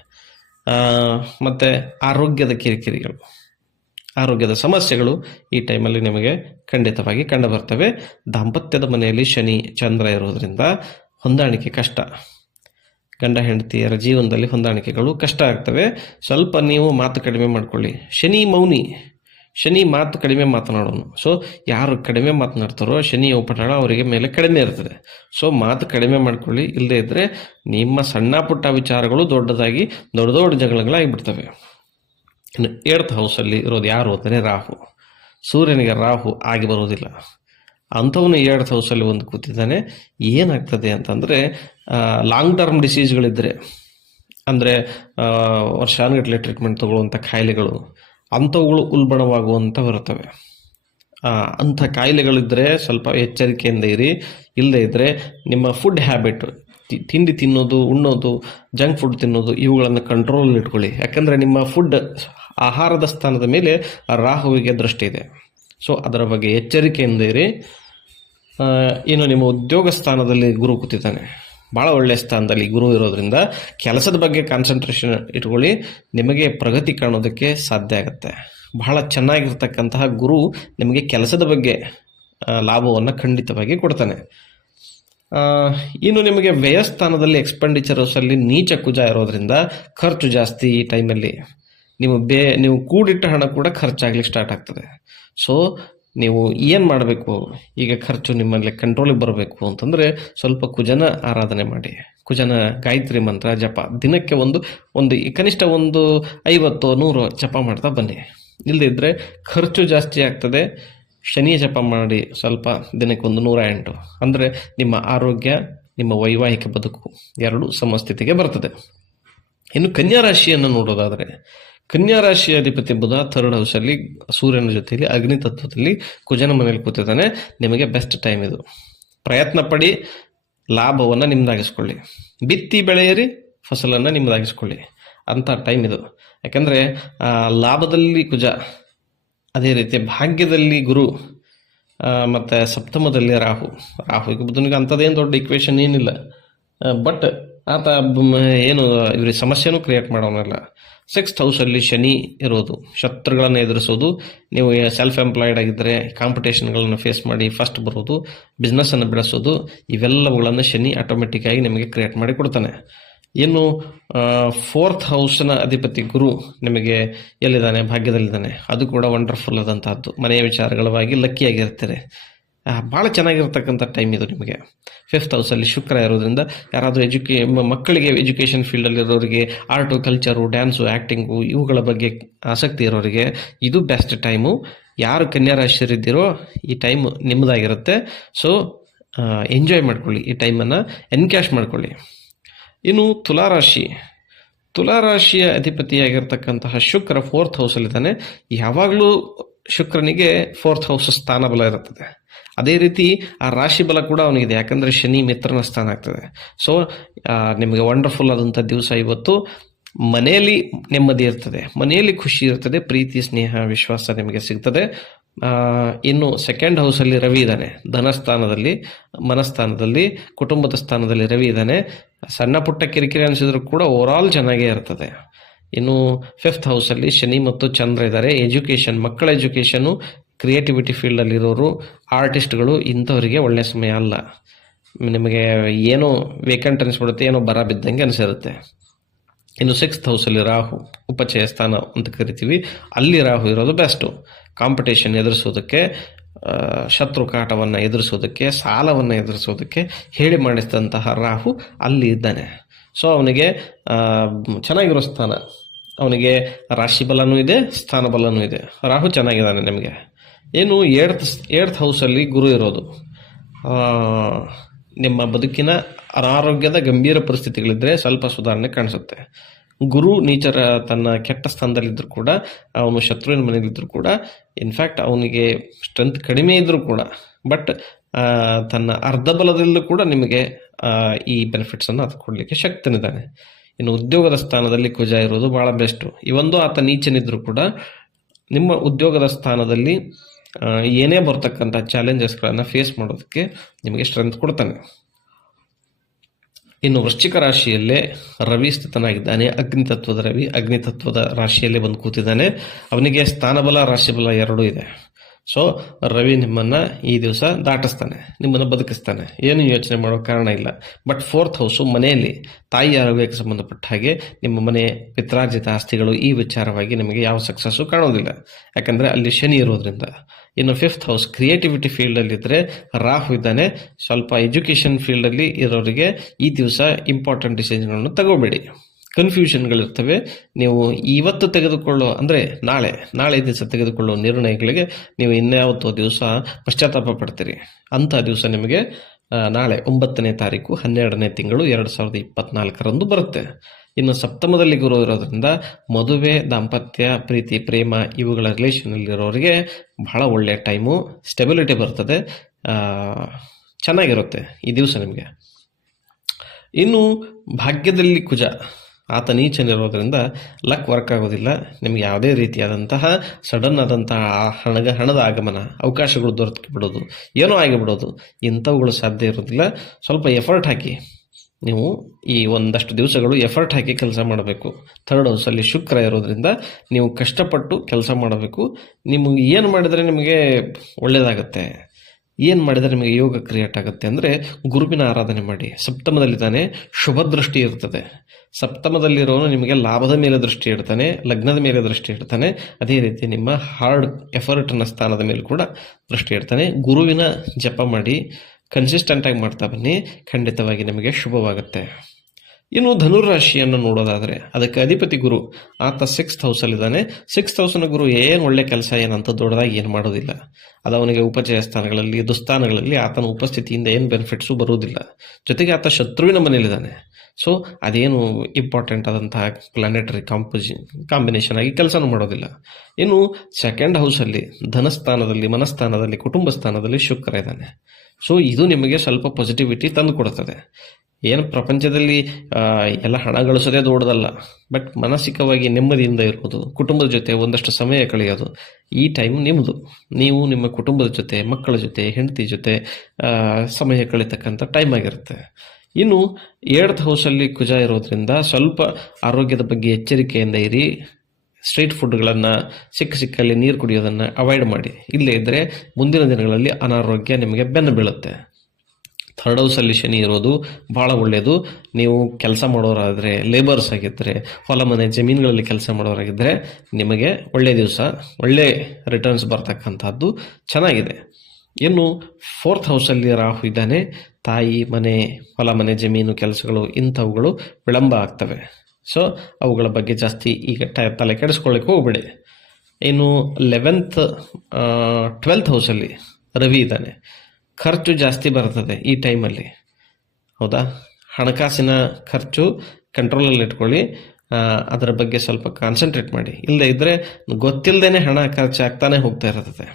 ಮತ್ತು ಆರೋಗ್ಯದ ಕಿರಿಕಿರಿಗಳು, ಆರೋಗ್ಯದ ಸಮಸ್ಯೆಗಳು ಈ ಟೈಮಲ್ಲಿ ನಿಮಗೆ ಖಂಡಿತವಾಗಿ ಕಂಡು ಬರ್ತವೆ. ದಾಂಪತ್ಯದ ಮನೆಯಲ್ಲಿ ಶನಿ ಚಂದ್ರ ಇರೋದ್ರಿಂದ ಹೊಂದಾಣಿಕೆ ಕಷ್ಟ, ಗಂಡ ಹೆಂಡತಿಯರ ಜೀವನದಲ್ಲಿ ಹೊಂದಾಣಿಕೆಗಳು ಕಷ್ಟ ಆಗ್ತವೆ. ಸ್ವಲ್ಪ ನೀವು ಮಾತು ಕಡಿಮೆ ಮಾಡ್ಕೊಳ್ಳಿ. ಶನಿ ಮೌನಿ, ಶನಿ ಮಾತು ಕಡಿಮೆ ಮಾತನಾಡೋನು. ಸೊ ಯಾರು ಕಡಿಮೆ ಮಾತನಾಡ್ತಾರೋ ಶನಿ ಉಪಟಳ ಅವರಿಗೆ ಮೇಲೆ ಕಡಿಮೆ ಇರ್ತದೆ. ಸೊ ಮಾತು ಕಡಿಮೆ ಮಾಡ್ಕೊಳ್ಳಿ, ಇಲ್ಲದೇ ಇದ್ದರೆ ನಿಮ್ಮ ಸಣ್ಣ ಪುಟ್ಟ ವಿಚಾರಗಳು ದೊಡ್ಡದಾಗಿ ದೊಡ್ಡ ದೊಡ್ಡ ಜಗಳಗಳಾಗಿಬಿಡ್ತವೆ. ಇನ್ನು ಏಳ್ತ್ ಹೌಸಲ್ಲಿ ಇರೋದು ಯಾರು ಅಂದರೆ ರಾಹು. ಸೂರ್ಯನಿಗೆ ರಾಹು ಆಗಿ ಬರೋದಿಲ್ಲ, ಅಂಥವನು ಏಳ್ತ್ ಹೌಸಲ್ಲಿ ಒಂದು ಕೂತಿದ್ದಾನೆ. ಏನಾಗ್ತದೆ ಅಂತಂದರೆ ಲಾಂಗ್ ಟರ್ಮ್ ಡಿಸೀಸ್ಗಳಿದ್ದರೆ, ಅಂದರೆ ವರ್ಷಾನುಗಟ್ಟಲೆ ಟ್ರೀಟ್ಮೆಂಟ್ ತಗೊಳ್ಳುವಂಥ ಕಾಯಿಲೆಗಳು ಅಂಥವುಗಳು ಉಲ್ಬಣವಾಗುವಂಥ ಬರುತ್ತವೆ. ಅಂಥ ಕಾಯಿಲೆಗಳಿದ್ದರೆ ಸ್ವಲ್ಪ ಎಚ್ಚರಿಕೆಯಿಂದ ಇರಿ. ಇಲ್ಲದೇ ಇದ್ದರೆ ನಿಮ್ಮ ಫುಡ್ ಹ್ಯಾಬಿಟ್, ತಿಂಡಿ ತಿನ್ನೋದು, ಉಣ್ಣೋದು, ಜಂಕ್ ಫುಡ್ ತಿನ್ನೋದು ಇವುಗಳನ್ನು ಕಂಟ್ರೋಲ್ ಇಟ್ಕೊಳ್ಳಿ. ಯಾಕಂದರೆ ನಿಮ್ಮ ಫುಡ್ ಆಹಾರದ ಸ್ಥಾನದ ಮೇಲೆ ರಾಹುವಿಗೆ ದೃಷ್ಟಿ ಇದೆ. ಸೊ ಅದರ ಬಗ್ಗೆ ಎಚ್ಚರಿಕೆಯಿಂದ ಇರಿ. ಇನ್ನು ನಿಮ್ಮ ಉದ್ಯೋಗ ಸ್ಥಾನದಲ್ಲಿ ಗುರು ಕೂತಿದ್ದಾನೆ, ಭಾಳ ಒಳ್ಳೆಯ ಸ್ಥಾನದಲ್ಲಿ ಗುರು ಇರೋದ್ರಿಂದ ಕೆಲಸದ ಬಗ್ಗೆ ಕಾನ್ಸಂಟ್ರೇಷನ್ ಇಟ್ಕೊಳ್ಳಿ, ನಿಮಗೆ ಪ್ರಗತಿ ಕಾಣೋದಕ್ಕೆ ಸಾಧ್ಯ ಆಗುತ್ತೆ. ಬಹಳ ಚೆನ್ನಾಗಿರ್ತಕ್ಕಂತಹ ಗುರು ನಿಮಗೆ ಕೆಲಸದ ಬಗ್ಗೆ ಲಾಭವನ್ನು ಖಂಡಿತವಾಗಿ ಕೊಡ್ತಾನೆ. ಇನ್ನು ನಿಮಗೆ ವ್ಯಯಸ್ಥಾನದಲ್ಲಿ ಎಕ್ಸ್ಪೆಂಡಿಚರ್ಸಲ್ಲಿ ನೀಚ ಕುಜ ಇರೋದ್ರಿಂದ ಖರ್ಚು ಜಾಸ್ತಿ. ಈ ಟೈಮಲ್ಲಿ ನೀವು ಕೂಡಿಟ್ಟ ಹಣ ಕೂಡ ಖರ್ಚಾಗ್ಲಿಕ್ಕೆ ಸ್ಟಾರ್ಟ್ ಆಗ್ತದೆ. ಸೊ ನೀವು ಏನು ಮಾಡಬೇಕು, ಈಗ ಖರ್ಚು ನಿಮ್ಮಲ್ಲಿ ಕಂಟ್ರೋಲಿಗೆ ಬರಬೇಕು ಅಂತಂದರೆ ಸ್ವಲ್ಪ ಕುಜನ ಆರಾಧನೆ ಮಾಡಿ. ಕುಜನ ಗಾಯತ್ರಿ ಮಂತ್ರ ಜಪ ದಿನಕ್ಕೆ ಒಂದು ಕನಿಷ್ಠ 50-100 ಜಪ ಮಾಡ್ತಾ ಬನ್ನಿ. ಇಲ್ಲದೇ ಇದ್ದರೆ ಖರ್ಚು ಜಾಸ್ತಿ ಆಗ್ತದೆ. ಶನಿ ಜಪ ಮಾಡಿ ಸ್ವಲ್ಪ ದಿನಕ್ಕೆ 108, ಅಂದರೆ ನಿಮ್ಮ ಆರೋಗ್ಯ, ನಿಮ್ಮ ವೈವಾಹಿಕ ಬದುಕು ಎರಡೂ ಸಮಸ್ಥಿತಿಗೆ ಬರ್ತದೆ. ಇನ್ನು ಕನ್ಯಾ ರಾಶಿಯನ್ನು ನೋಡೋದಾದರೆ, ಕನ್ಯಾ ರಾಶಿಯ ಅಧಿಪತಿ ಬುಧ ಥರ್ಡ್ ಹೌಸಲ್ಲಿ ಸೂರ್ಯನ ಜೊತೆಯಲ್ಲಿ ಅಗ್ನಿ ತತ್ವದಲ್ಲಿ ಕುಜನ ಮನೆಯಲ್ಲಿ ಕೂತಿದ್ದಾನೆ. ನಿಮಗೆ ಬೆಸ್ಟ್ ಟೈಮ್ ಇದು. ಪ್ರಯತ್ನ ಪಡಿ, ಲಾಭವನ್ನು ನಿಮ್ದಾಗಿಸ್ಕೊಳ್ಳಿ. ಬಿತ್ತಿ ಬೆಳೆಯಿರಿ, ಫಸಲನ್ನು ನಿಮ್ದಾಗಿಸ್ಕೊಳ್ಳಿ ಅಂಥ ಟೈಮ್ ಇದು. ಯಾಕಂದರೆ ಲಾಭದಲ್ಲಿ ಕುಜ, ಅದೇ ರೀತಿ ಭಾಗ್ಯದಲ್ಲಿ ಗುರು, ಮತ್ತು ಸಪ್ತಮದಲ್ಲಿ ರಾಹುವಿಗೆ ಬುಧನಿಗೆ ಅಂಥದ್ದೇನು ದೊಡ್ಡ ಇಕ್ವೇಷನ್ ಏನಿಲ್ಲ. ಬಟ್ ಆತ ಏನು ಇವ್ರಿಗೆ ಸಮಸ್ಯೆನೂ ಕ್ರಿಯೇಟ್ ಮಾಡೋನಲ್ಲ. ಸಿಕ್ಸ್ತ್ ಹೌಸಲ್ಲಿ ಶನಿ ಇರೋದು, ಶತ್ರುಗಳನ್ನು ಎದುರಿಸೋದು. ನೀವು ಸೆಲ್ಫ್ ಎಂಪ್ಲಾಯ್ಡ್ ಆಗಿದ್ದರೆ ಕಾಂಪಿಟೇಷನ್ಗಳನ್ನು ಫೇಸ್ ಮಾಡಿ ಫಸ್ಟ್ ಬರೋದು, ಬಿಸ್ನೆಸ್ಸನ್ನು ಬೆಳೆಸೋದು, ಇವೆಲ್ಲವುಗಳನ್ನು ಶನಿ ಆಟೋಮೆಟಿಕ್ಕಾಗಿ ನಿಮಗೆ ಕ್ರಿಯೇಟ್ ಮಾಡಿ ಕೊಡ್ತಾನೆ. ಇನ್ನು ಫೋರ್ತ್ ಹೌಸ್ನ ಅಧಿಪತಿ ಗುರು ನಿಮಗೆ ಎಲ್ಲಿದ್ದಾನೆ, ಭಾಗ್ಯದಲ್ಲಿದ್ದಾನೆ. ಅದು ಕೂಡ ವಂಡರ್ಫುಲ್ ಆದಂತಹದ್ದು. ಮನೆಯ ವಿಚಾರಗಳವಾಗಿ ಲಕ್ಕಿಯಾಗಿರ್ತಾರೆ. ಭಾಳ ಚೆನ್ನಾಗಿರ್ತಕ್ಕಂಥ ಟೈಮ್ ಇದು ನಿಮಗೆ. ಫಿಫ್ತ್ ಹೌಸಲ್ಲಿ ಶುಕ್ರ ಇರೋದ್ರಿಂದ ಯಾರಾದರೂ ಮಕ್ಕಳಿಗೆ ಎಜುಕೇಷನ್ ಫೀಲ್ಡಲ್ಲಿರೋರಿಗೆ, ಆರ್ಟು, ಕಲ್ಚರು, ಡ್ಯಾನ್ಸು, ಆ್ಯಕ್ಟಿಂಗು ಇವುಗಳ ಬಗ್ಗೆ ಆಸಕ್ತಿ ಇರೋರಿಗೆ ಇದು ಬೆಸ್ಟ್ ಟೈಮು. ಯಾರು ಕನ್ಯಾ ರಾಶಿಯರಿದ್ದೀರೋ ಈ ಟೈಮ್ ನಿಮ್ಮದಾಗಿರುತ್ತೆ. ಸೊ ಎಂಜಾಯ್ ಮಾಡ್ಕೊಳ್ಳಿ, ಈ ಟೈಮನ್ನು ಎನ್ಕ್ಯಾಶ್ ಮಾಡ್ಕೊಳ್ಳಿ. ಇನ್ನು ತುಲಾರಾಶಿಯ ಅಧಿಪತಿಯಾಗಿರ್ತಕ್ಕಂತಹ ಶುಕ್ರ ಫೋರ್ತ್ ಹೌಸಲ್ಲಿದ್ದಾನೆ. ಯಾವಾಗಲೂ ಶುಕ್ರನಿಗೆ ಫೋರ್ತ್ ಹೌಸ್ ಸ್ಥಾನ ಬಲ ಇರುತ್ತದೆ. ಅದೇ ರೀತಿ ಆ ರಾಶಿ ಬಲ ಕೂಡ ಅವನಿಗಿದೆ, ಯಾಕಂದರೆ ಶನಿ ಮಿತ್ರನ ಸ್ಥಾನ ಆಗ್ತದೆ. ಸೊ ನಿಮಗೆ ವಂಡರ್ಫುಲ್ ಆದಂಥ ದಿವಸ ಇವತ್ತು. ಮನೆಯಲ್ಲಿ ನೆಮ್ಮದಿ ಇರ್ತದೆ, ಮನೆಯಲ್ಲಿ ಖುಷಿ ಇರ್ತದೆ, ಪ್ರೀತಿ, ಸ್ನೇಹ, ವಿಶ್ವಾಸ ನಿಮಗೆ ಸಿಗ್ತದೆ. ಇನ್ನು ಸೆಕೆಂಡ್ ಹೌಸಲ್ಲಿ ರವಿ ಇದ್ದಾನೆ, ಧನಸ್ಥಾನದಲ್ಲಿ, ಮನಸ್ಥಾನದಲ್ಲಿ, ಕುಟುಂಬದ ಸ್ಥಾನದಲ್ಲಿ ರವಿ ಇದ್ದಾನೆ. ಸಣ್ಣ ಪುಟ್ಟ ಕಿರಿಕಿರಿ ಅನಿಸಿದ್ರು ಕೂಡ ಓವರಾಲ್ ಚೆನ್ನಾಗೇ ಇರ್ತದೆ. ಇನ್ನು ಫಿಫ್ತ್ ಹೌಸಲ್ಲಿ ಶನಿ ಮತ್ತು ಚಂದ್ರ ಇದ್ದಾರೆ. ಎಜುಕೇಷನ್, ಮಕ್ಕಳ ಎಜುಕೇಷನು, ಕ್ರಿಯೇಟಿವಿಟಿ ಫೀಲ್ಡಲ್ಲಿರೋರು, ಆರ್ಟಿಸ್ಟ್ಗಳು ಇಂಥವರಿಗೆ ಒಳ್ಳೆಯ ಸಮಯ ಅಲ್ಲ. ನಿಮಗೆ ಏನೋ ವೇಕೆಂಟ್ ಅನಿಸ್ಬಿಡುತ್ತೆ, ಏನೋ ಬರ ಬಿದ್ದಂಗೆ ಅನಿಸಿರುತ್ತೆ. ಇನ್ನು 6th ಹೌಸಲ್ಲಿ ರಾಹು, ಉಪಚಯ ಸ್ಥಾನ ಅಂತ ಕರಿತೀವಿ, ಅಲ್ಲಿ ರಾಹು ಇರೋದು ಬೆಸ್ಟು. ಕಾಂಪಿಟೇಷನ್ ಎದುರಿಸೋದಕ್ಕೆ, ಶತ್ರು ಕಾಟವನ್ನು ಎದುರಿಸೋದಕ್ಕೆ, ಸಾಲವನ್ನು ಎದುರಿಸೋದಕ್ಕೆ ಹೇಳಿ ಮಾಡಿಸಿದಂತಹ ರಾಹು ಅಲ್ಲಿ ಇದ್ದಾನೆ. ಸೊ ಅವನಿಗೆ ಚೆನ್ನಾಗಿರೋ ಸ್ಥಾನ, ಅವನಿಗೆ ರಾಶಿ ಬಲನೂ ಇದೆ, ಸ್ಥಾನ ಬಲನೂ ಇದೆ. ರಾಹು ಚೆನ್ನಾಗಿದ್ದಾನೆ ನಿಮಗೆ. ಏನು 8th ಹೌಸಲ್ಲಿ ಗುರು ಇರೋದು, ನಿಮ್ಮ ಬದುಕಿನ ಅನಾರೋಗ್ಯದ ಗಂಭೀರ ಪರಿಸ್ಥಿತಿಗಳಿದ್ದರೆ ಸ್ವಲ್ಪ ಸುಧಾರಣೆ ಕಾಣಿಸುತ್ತೆ. ಗುರು ನೀಚರ ತನ್ನ ಕೆಟ್ಟ ಸ್ಥಾನದಲ್ಲಿದ್ದರೂ ಕೂಡ, ಅವನು ಶತ್ರುವಿನ ಮನೆಯಲ್ಲಿದ್ದರೂ ಕೂಡ, ಇನ್ಫ್ಯಾಕ್ಟ್ ಅವನಿಗೆ ಸ್ಟ್ರೆಂತ್ ಕಡಿಮೆ ಇದ್ದರೂ ಕೂಡ, ಬಟ್ ತನ್ನ ಅರ್ಧ ಬಲದಲ್ಲೂ ಕೂಡ ನಿಮಗೆ ಈ ಬೆನಿಫಿಟ್ಸನ್ನು ಅದು ಕೊಡಲಿಕ್ಕೆ ಶಕ್ತನಿದ್ದಾನೆ. ಇನ್ನು ಉದ್ಯೋಗದ ಸ್ಥಾನದಲ್ಲಿ ಕುಜ ಇರೋದು ಭಾಳ ಬೆಸ್ಟು. ಇವೊಂದು ಆತ ನೀಚನಿದ್ರೂ ಕೂಡ ನಿಮ್ಮ ಉದ್ಯೋಗದ ಸ್ಥಾನದಲ್ಲಿ ಏನೇ ಬರ್ತಕ್ಕಂಥ ಚಾಲೆಂಜಸ್ಗಳನ್ನು ಫೇಸ್ ಮಾಡೋದಕ್ಕೆ ನಿಮಗೆ ಸ್ಟ್ರೆಂತ್ ಕೊಡ್ತಾನೆ. ಇನ್ನು ವೃಶ್ಚಿಕ ರಾಶಿಯಲ್ಲೇ ರವಿ ಸ್ಥಿತನಾಗಿದ್ದಾನೆ. ಅಗ್ನಿತತ್ವದ ರವಿ ಅಗ್ನಿತತ್ವದ ರಾಶಿಯಲ್ಲೇ ಬಂದು ಕೂತಿದ್ದಾನೆ. ಅವನಿಗೆ ಸ್ಥಾನಬಲ ರಾಶಿಬಲ ಎರಡೂ ಇದೆ. ಸೊ ರವಿ ನಿಮ್ಮನ್ನು ಈ ದಿವಸ ದಾಟಿಸ್ತಾನೆ, ನಿಮ್ಮನ್ನು ಬದುಕಿಸ್ತಾನೆ, ಏನು ಯೋಚನೆ ಮಾಡೋ ಕಾರಣ ಇಲ್ಲ. ಬಟ್ 4th ಹೌಸು ಮನೆಯಲ್ಲಿ ತಾಯಿ ಆರೋಗ್ಯಕ್ಕೆ ಸಂಬಂಧಪಟ್ಟ ಹಾಗೆ ನಿಮ್ಮ ಮನೆ ಪಿತ್ರಾರ್ಜಿತ ಆಸ್ತಿಗಳು ಈ ವಿಚಾರವಾಗಿ ನಿಮಗೆ ಯಾವ ಸಕ್ಸಸ್ಸು ಕಾಣೋದಿಲ್ಲ, ಯಾಕಂದರೆ ಅಲ್ಲಿ ಶನಿ ಇರೋದ್ರಿಂದ. ಇನ್ನು 5th ಹೌಸ್ ಕ್ರಿಯೇಟಿವಿಟಿ ಫೀಲ್ಡಲ್ಲಿದ್ದರೆ ರಾಹು ಇದ್ದಾನೆ. ಸ್ವಲ್ಪ ಎಜುಕೇಷನ್ ಫೀಲ್ಡಲ್ಲಿ ಇರೋರಿಗೆ ಈ ದಿವಸ ಇಂಪಾರ್ಟೆಂಟ್ ಡಿಸಿಷನ್ಗಳನ್ನು ತಗೋಬೇಡಿ. ಕನ್ಫ್ಯೂಷನ್ಗಳಿರ್ತವೆ. ನೀವು ಇವತ್ತು ತೆಗೆದುಕೊಳ್ಳೋ, ಅಂದರೆ ನಾಳೆ ದಿವಸ ತೆಗೆದುಕೊಳ್ಳೋ ನಿರ್ಣಯಗಳಿಗೆ ನೀವು ಇನ್ಯಾವತ್ತೋ ದಿವಸ ಪಶ್ಚಾತ್ತಾಪ ಪಡ್ತೀರಿ. ಅಂಥ ದಿವಸ ನಿಮಗೆ ನಾಳೆ 9ನೇ ತಾರೀಕು 12ನೇ ತಿಂಗಳು 2024ರಂದು ಬರುತ್ತೆ. ಇನ್ನು ಸಪ್ತಮದಲ್ಲಿ ಗುರು ಇರೋದ್ರಿಂದ ಮದುವೆ, ದಾಂಪತ್ಯ, ಪ್ರೀತಿ, ಪ್ರೇಮ ಇವುಗಳ ರಿಲೇಷನಲ್ಲಿರೋರಿಗೆ ಬಹಳ ಒಳ್ಳೆಯ ಟೈಮು, ಸ್ಟೆಬಿಲಿಟಿ ಬರ್ತದೆ, ಚೆನ್ನಾಗಿರುತ್ತೆ ಈ ದಿವಸ ನಿಮಗೆ. ಇನ್ನು ಭಾಗ್ಯದಲ್ಲಿ ಕುಜ, ಆತ ನೀಚನಿರೋದ್ರಿಂದ ಲಕ್ ವರ್ಕ್ ಆಗೋದಿಲ್ಲ. ನಿಮ್ಗೆ ಯಾವುದೇ ರೀತಿಯಾದಂತಹ ಸಡನ್ ಆದಂತಹ ಹಣದ ಆಗಮನ, ಅವಕಾಶಗಳು ದೊರಕಿ ಬಿಡೋದು, ಏನೋ ಆಗಿಬಿಡೋದು, ಇಂಥವುಗಳು ಸಾಧ್ಯ ಇರೋದಿಲ್ಲ. ಸ್ವಲ್ಪ ಎಫರ್ಟ್ ಹಾಕಿ, ನೀವು ಈ ಒಂದಷ್ಟು ದಿವಸಗಳು ಎಫರ್ಟ್ ಹಾಕಿ ಕೆಲಸ ಮಾಡಬೇಕು. 3rd ಹೌಸಲ್ಲಿ ಶುಕ್ರ ಇರೋದ್ರಿಂದ ನೀವು ಕಷ್ಟಪಟ್ಟು ಕೆಲಸ ಮಾಡಬೇಕು. ನಿಮಗೆ ಏನು ಮಾಡಿದರೆ ನಿಮಗೆ ಒಳ್ಳೆಯದಾಗುತ್ತೆ, ಏನು ಮಾಡಿದರೆ ನಿಮಗೆ ಯೋಗ ಕ್ರಿಯೇಟ್ ಆಗುತ್ತೆ ಅಂದರೆ ಗುರುವಿನ ಆರಾಧನೆ ಮಾಡಿ. ಸಪ್ತಮದಲ್ಲಿದ್ದಾನೆ, ಶುಭ ದೃಷ್ಟಿ ಇರ್ತದೆ. ಸಪ್ತಮದಲ್ಲಿರೋನು ನಿಮಗೆ ಲಾಭದ ಮೇಲೆ ದೃಷ್ಟಿ ಇಡ್ತಾನೆ, ಲಗ್ನದ ಮೇಲೆ ದೃಷ್ಟಿ ಇಡ್ತಾನೆ, ಅದೇ ರೀತಿ ನಿಮ್ಮ ಹಾರ್ಡ್ ಎಫರ್ಟ್ನ ಸ್ಥಾನದ ಮೇಲೆ ಕೂಡ ದೃಷ್ಟಿ ಇಡ್ತಾನೆ. ಗುರುವಿನ ಜಪ ಮಾಡಿ, ಕನ್ಸಿಸ್ಟೆಂಟಾಗಿ ಮಾಡ್ತಾ ಬನ್ನಿ, ಖಂಡಿತವಾಗಿ ನಿಮಗೆ ಶುಭವಾಗುತ್ತೆ. ಇನ್ನು ಧನುರಾಶಿಯನ್ನು ನೋಡೋದಾದರೆ ಅದಕ್ಕೆ ಅಧಿಪತಿ ಗುರು, ಆತ 6th ಹೌಸಲ್ಲಿದ್ದಾನೆ. 6th ಹೌಸ್ನ ಗುರು ಏನು ಒಳ್ಳೆ ಕೆಲಸ ಏನಂತ ದೊಡ್ಡದಾಗಿ ಏನು ಮಾಡೋದಿಲ್ಲ. ಅದು ಅವನಿಗೆ ಉಪಚಯ ಸ್ಥಾನಗಳಲ್ಲಿ, ದುಸ್ಥಾನಗಳಲ್ಲಿ ಆತನ ಉಪಸ್ಥಿತಿಯಿಂದ ಏನು ಬೆನಿಫಿಟ್ಸು ಬರುವುದಿಲ್ಲ. ಜೊತೆಗೆ ಆತ ಶತ್ರುವಿನ ಮನೆಯಲ್ಲಿದ್ದಾನೆ. ಸೊ ಅದೇನು ಇಂಪಾರ್ಟೆಂಟ್ ಆದಂತಹ ಪ್ಲಾನೆಟರಿ ಕಾಂಬಿನೇಷನ್ ಆಗಿ ಕೆಲಸನೂ ಮಾಡೋದಿಲ್ಲ. ಇನ್ನು 2nd ಹೌಸಲ್ಲಿ ಧನಸ್ಥಾನದಲ್ಲಿ, ಮನಸ್ಥಾನದಲ್ಲಿ, ಕುಟುಂಬ ಸ್ಥಾನದಲ್ಲಿ ಶುಕ್ರ ಇದ್ದಾನೆ. ಸೊ ಇದು ನಿಮಗೆ ಸ್ವಲ್ಪ ಪಾಸಿಟಿವಿಟಿ ತಂದು ಕೊಡುತ್ತದೆ. ಏನು ಪ್ರಪಂಚದಲ್ಲಿ ಎಲ್ಲ ಹಣ ಗಳಿಸೋದೇ ದೊಡ್ಡದಲ್ಲ, ಬಟ್ ಮಾನಸಿಕವಾಗಿ ನೆಮ್ಮದಿಯಿಂದ ಇರೋದು, ಕುಟುಂಬದ ಜೊತೆ ಒಂದಷ್ಟು ಸಮಯ ಕಳೆಯೋದು, ಈ ಟೈಮ್ ನಿಮ್ಮದು. ನೀವು ನಿಮ್ಮ ಕುಟುಂಬದ ಜೊತೆ, ಮಕ್ಕಳ ಜೊತೆ, ಹೆಂಡತಿ ಜೊತೆ ಸಮಯ ಕಳೀತಕ್ಕಂಥ ಟೈಮ್ ಆಗಿರುತ್ತೆ. ಇನ್ನು 8th ಹೌಸಲ್ಲಿ ಕುಜ ಇರೋದ್ರಿಂದ ಸ್ವಲ್ಪ ಆರೋಗ್ಯದ ಬಗ್ಗೆ ಎಚ್ಚರಿಕೆಯಿಂದ ಇರಿ. ಸ್ಟ್ರೀಟ್ ಫುಡ್ಗಳನ್ನು, ಸಿಕ್ಕಲ್ಲಿ ನೀರು ಕುಡಿಯೋದನ್ನು ಅವಾಯ್ಡ್ ಮಾಡಿ. ಇಲ್ಲೇ ಇದ್ದರೆ ಮುಂದಿನ ದಿನಗಳಲ್ಲಿ ಅನಾರೋಗ್ಯ ನಿಮಗೆ ಬೆನ್ನು ಬೀಳುತ್ತೆ. 3rd ಹೌಸಲ್ಲಿ ಶನಿ ಇರೋದು ಭಾಳ ಒಳ್ಳೆಯದು. ನೀವು ಕೆಲಸ ಮಾಡೋರಾದರೆ, ಲೇಬರ್ಸ್ ಆಗಿದ್ದರೆ, ಹೊಲ ಮನೆ ಜಮೀನುಗಳಲ್ಲಿ ಕೆಲಸ ಮಾಡೋರಾಗಿದ್ದರೆ ನಿಮಗೆ ಒಳ್ಳೆಯ ದಿವಸ, ಒಳ್ಳೆ ರಿಟರ್ನ್ಸ್ ಬರ್ತಕ್ಕಂಥದ್ದು ಚೆನ್ನಾಗಿದೆ. ಇನ್ನು 4th ಹೌಸಲ್ಲಿ ರಾಹು ಇದ್ದಾನೆ. ತಾಯಿ ಮನೆ, ಹೊಲ ಮನೆ ಜಮೀನು ಕೆಲಸಗಳು ಇಂಥವುಗಳು ವಿಳಂಬ ಆಗ್ತವೆ. ಸೊ ಅವುಗಳ ಬಗ್ಗೆ ಜಾಸ್ತಿ ಈಗ ತಲೆ ಕೆಡಿಸ್ಕೊಳ್ಳಿಕ್ಕೆ ಹೋಗ್ಬೇಡಿ. ಇನ್ನು 12th ಹೌಸಲ್ಲಿ ರವಿ ಇದ್ದಾನೆ. ಖರ್ಚು ಜಾಸ್ತಿ ಬರ್ತದೆ ಈ ಟೈಮಲ್ಲಿ, ಹೌದಾ? ಹಣಕಾಸಿನ ಖರ್ಚು ಕಂಟ್ರೋಲಲ್ಲಿ ಇಟ್ಕೊಳ್ಳಿ. ಅದರ ಬಗ್ಗೆ ಸ್ವಲ್ಪ ಕಾನ್ಸಂಟ್ರೇಟ್ ಮಾಡಿ. ಇಲ್ಲದೆ ಇದ್ದರೆ ಗೊತ್ತಿಲ್ಲದೇ ಹಣ ಖರ್ಚಾಗ್ತಾನೆ ಹೋಗ್ತಾ ಇರ್ತದೆ.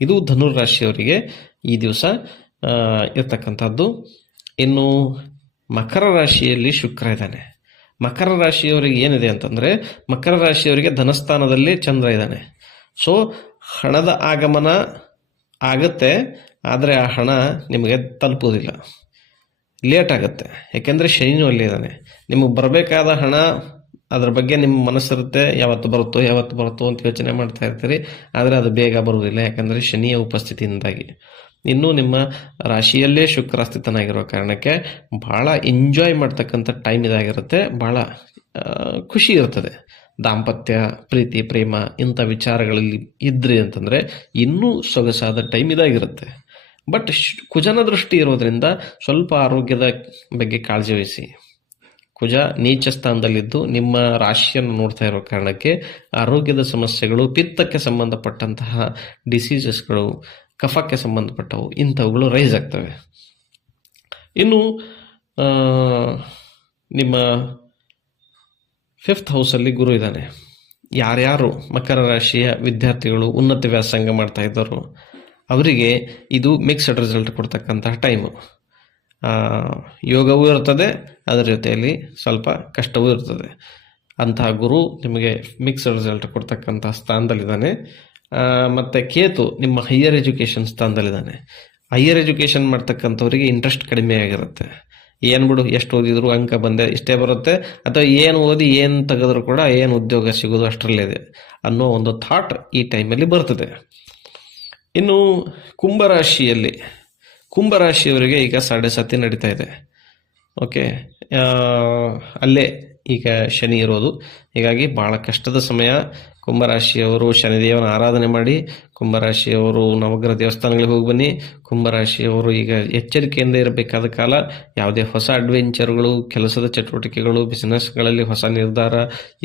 ಇದು ಧನುರಾಶಿಯವರಿಗೆ ಈ ದಿವಸ ಇರ್ತಕ್ಕಂಥದ್ದು. ಇನ್ನು ಮಕರ ರಾಶಿಯಲ್ಲಿ ಶುಕ್ರ ಇದ್ದಾನೆ. ಮಕರ ರಾಶಿಯವರಿಗೆ ಏನಿದೆ ಅಂತಂದರೆ, ಮಕರ ರಾಶಿಯವರಿಗೆ ಧನಸ್ಥಾನದಲ್ಲಿ ಚಂದ್ರ ಇದ್ದಾನೆ. ಸೊ ಹಣದ ಆಗಮನ ಆಗುತ್ತೆ, ಆದರೆ ಆ ಹಣ ನಿಮಗೆ ತಲುಪೋದಿಲ್ಲ, ಲೇಟ್ ಆಗುತ್ತೆ. ಯಾಕೆಂದರೆ ಶನಿನೂ ಅಲ್ಲೇ ಇದ್ದಾನೆ. ನಿಮಗೆ ಬರಬೇಕಾದ ಹಣ, ಅದ್ರ ಬಗ್ಗೆ ನಿಮ್ಮ ಮನಸ್ಸಿರುತ್ತೆ, ಯಾವತ್ತು ಬರುತ್ತೋ ಅಂತ ಯೋಚನೆ ಮಾಡ್ತಾ ಇರ್ತೀರಿ. ಆದರೆ ಅದು ಬೇಗ ಬರುವುದಿಲ್ಲ, ಯಾಕಂದರೆ ಶನಿಯ ಉಪಸ್ಥಿತಿಯಿಂದಾಗಿ. ಇನ್ನೂ ನಿಮ್ಮ ರಾಶಿಯಲ್ಲೇ ಶುಕ್ರ ಸ್ಥಿತನಾಗಿರೋ ಕಾರಣಕ್ಕೆ ಬಹಳ ಎಂಜಾಯ್ ಮಾಡ್ತಕ್ಕಂಥ ಟೈಮ್ ಇದಾಗಿರುತ್ತೆ. ಬಹಳ ಖುಷಿ ಇರ್ತದೆ. ದಾಂಪತ್ಯ, ಪ್ರೀತಿ, ಪ್ರೇಮ ಇಂಥ ವಿಚಾರಗಳಲ್ಲಿ ಇದ್ರಿ ಅಂತಂದರೆ ಇನ್ನೂ ಸೊಗಸಾದ ಟೈಮ್ ಇದಾಗಿರುತ್ತೆ. ಬಟ್ ಕುಜನ ದೃಷ್ಟಿ ಇರೋದ್ರಿಂದ ಸ್ವಲ್ಪ ಆರೋಗ್ಯದ ಬಗ್ಗೆ ಕಾಳಜಿ ವಹಿಸಿ. ಕುಜ ನೀಚ ಸ್ಥಾನದಲ್ಲಿದ್ದು ನಿಮ್ಮ ರಾಶಿಯನ್ನು ನೋಡ್ತಾ ಇರೋ ಕಾರಣಕ್ಕೆ ಆರೋಗ್ಯದ ಸಮಸ್ಯೆಗಳು, ಪಿತ್ತಕ್ಕೆ ಸಂಬಂಧಪಟ್ಟಂತಹ ಡಿಸೀಸಸ್ಗಳು, ಕಫಕ್ಕೆ ಸಂಬಂಧಪಟ್ಟವು ಇಂಥವುಗಳು ರೈಸ್ ಆಗ್ತವೆ. ಇನ್ನು ನಿಮ್ಮ 5th ಹೌಸಲ್ಲಿ ಗುರು ಇದ್ದಾನೆ. ಯಾರ್ಯಾರು ಮಕರ ರಾಶಿಯ ವಿದ್ಯಾರ್ಥಿಗಳು ಉನ್ನತ ವ್ಯಾಸಂಗ ಮಾಡ್ತಾ ಇದ್ದವರು ಅವರಿಗೆ ಇದು ಮಿಕ್ಸ್ಡ್ ರಿಸಲ್ಟ್ ಕೊಡ್ತಕ್ಕಂತಹ ಟೈಮು. ಯೋಗವೂ ಇರ್ತದೆ, ಅದರ ಜೊತೆಯಲ್ಲಿ ಸ್ವಲ್ಪ ಕಷ್ಟವೂ ಇರ್ತದೆ. ಅಂತಹ ಗುರು ನಿಮಗೆ ಮಿಕ್ಸ್ಡ್ ರಿಸಲ್ಟ್ ಕೊಡ್ತಕ್ಕಂಥ ಸ್ಥಾನದಲ್ಲಿದ್ದಾನೆ. ಮತ್ತು ಕೇತು ನಿಮ್ಮ ಹೈಯರ್ ಎಜುಕೇಷನ್ ಸ್ಥಾನದಲ್ಲಿದ್ದಾನೆ. ಹೈಯರ್ ಎಜುಕೇಷನ್ ಮಾಡ್ತಕ್ಕಂಥವ್ರಿಗೆ ಇಂಟ್ರೆಸ್ಟ್ ಕಡಿಮೆ ಆಗಿರುತ್ತೆ. ಏನು ಬಿಡು, ಎಷ್ಟು ಓದಿದ್ರು ಅಂಕ ಬಂದೆ ಇಷ್ಟೇ ಬರುತ್ತೆ, ಅಥವಾ ಏನು ಓದಿ ಏನು ತೆಗೆದ್ರು ಕೂಡ ಏನು ಉದ್ಯೋಗ ಸಿಗೋದು ಅಷ್ಟರಲ್ಲಿದೆ ಅನ್ನೋ ಒಂದು ಥಾಟ್ ಈ ಟೈಮಲ್ಲಿ ಬರ್ತದೆ. ಇನ್ನು ಕುಂಭರಾಶಿಯವರಿಗೆ ಈಗ 7.5 ನಡೀತಾ ಇದೆ. ಓಕೆ, ಅಲ್ಲೇ ಈಗ ಶನಿ ಇರೋದು, ಹೀಗಾಗಿ ಭಾಳ ಕಷ್ಟದ ಸಮಯ. ಕುಂಭರಾಶಿಯವರು ಶನಿದೇವನ ಆರಾಧನೆ ಮಾಡಿ, ಕುಂಭರಾಶಿಯವರು ನವಗ್ರಹ ದೇವಸ್ಥಾನಗಳಿಗೆ ಹೋಗಿ ಬನ್ನಿ. ಕುಂಭರಾಶಿಯವರು ಈಗ ಎಚ್ಚರಿಕೆಯಿಂದ ಇರಬೇಕಾದ ಕಾಲ. ಯಾವುದೇ ಹೊಸ ಅಡ್ವೆಂಚರ್ಗಳು, ಕೆಲಸದ ಚಟುವಟಿಕೆಗಳು, ಬಿಸ್ನೆಸ್ಗಳಲ್ಲಿ ಹೊಸ ನಿರ್ಧಾರ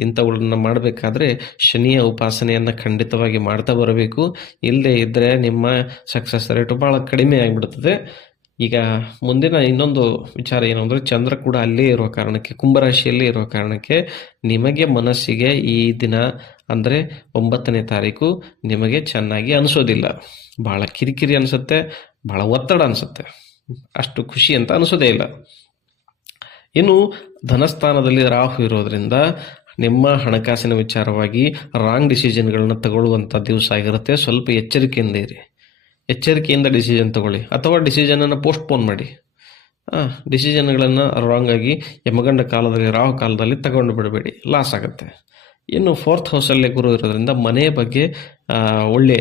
ಇಂಥವುಗಳನ್ನ ಮಾಡಬೇಕಾದ್ರೆ ಶನಿಯ ಉಪಾಸನೆಯನ್ನು ಖಂಡಿತವಾಗಿ ಮಾಡ್ತಾ ಬರಬೇಕು. ಇಲ್ಲದೇ ಇದ್ದರೆ ನಿಮ್ಮ ಸಕ್ಸಸ್ ರೇಟು ಭಾಳ ಕಡಿಮೆ ಆಗಿಬಿಡ್ತದೆ. ಈಗ ಮುಂದಿನ ಇನ್ನೊಂದು ವಿಚಾರ ಏನು ಅಂದರೆ, ಚಂದ್ರ ಕೂಡ ಅಲ್ಲೇ ಇರುವ ಕಾರಣಕ್ಕೆ, ಕುಂಭರಾಶಿಯಲ್ಲೇ ಇರುವ ಕಾರಣಕ್ಕೆ ನಿಮಗೆ ಮನಸ್ಸಿಗೆ ಈ ದಿನ ಅಂದರೆ 9ನೇ ತಾರೀಕು ನಿಮಗೆ ಚೆನ್ನಾಗಿ ಅನಿಸೋದಿಲ್ಲ. ಭಾಳ ಕಿರಿಕಿರಿ ಅನಿಸುತ್ತೆ, ಭಾಳ ಒತ್ತಡ ಅನಿಸುತ್ತೆ, ಅಷ್ಟು ಖುಷಿ ಅಂತ ಅನಿಸೋದೇ ಇಲ್ಲ. ಇನ್ನು ಧನಸ್ಥಾನದಲ್ಲಿ ರಾಹು ಇರೋದ್ರಿಂದ ನಿಮ್ಮ ಹಣಕಾಸಿನ ವಿಚಾರವಾಗಿ ರಾಂಗ್ ಡಿಸಿಷನ್ಗಳನ್ನ ತಗೊಳ್ಳುವಂಥ ದಿವಸ ಆಗಿರುತ್ತೆ. ಸ್ವಲ್ಪ ಎಚ್ಚರಿಕೆಯಿಂದ ಇರಿ, ಎಚ್ಚರಿಕೆಯಿಂದ ಡಿಸಿಷನ್ ತಗೊಳ್ಳಿ, ಅಥವಾ ಡಿಸಿಷನನ್ನು ಪೋಸ್ಟ್ಪೋನ್ ಮಾಡಿ. ಡಿಸಿಷನ್ಗಳನ್ನು ರಾಂಗ್ ಆಗಿ ಯಮಗಂಡ ಕಾಲದಲ್ಲಿ, ರಾಹು ಕಾಲದಲ್ಲಿ ತಗೊಂಡು ಬಿಡಬೇಡಿ, ಲಾಸ್ ಆಗುತ್ತೆ. ಇನ್ನು 4th ಹೌಸಲ್ಲೇ ಗುರು ಇರೋದ್ರಿಂದ ಮನೆಯ ಬಗ್ಗೆ ಒಳ್ಳೆ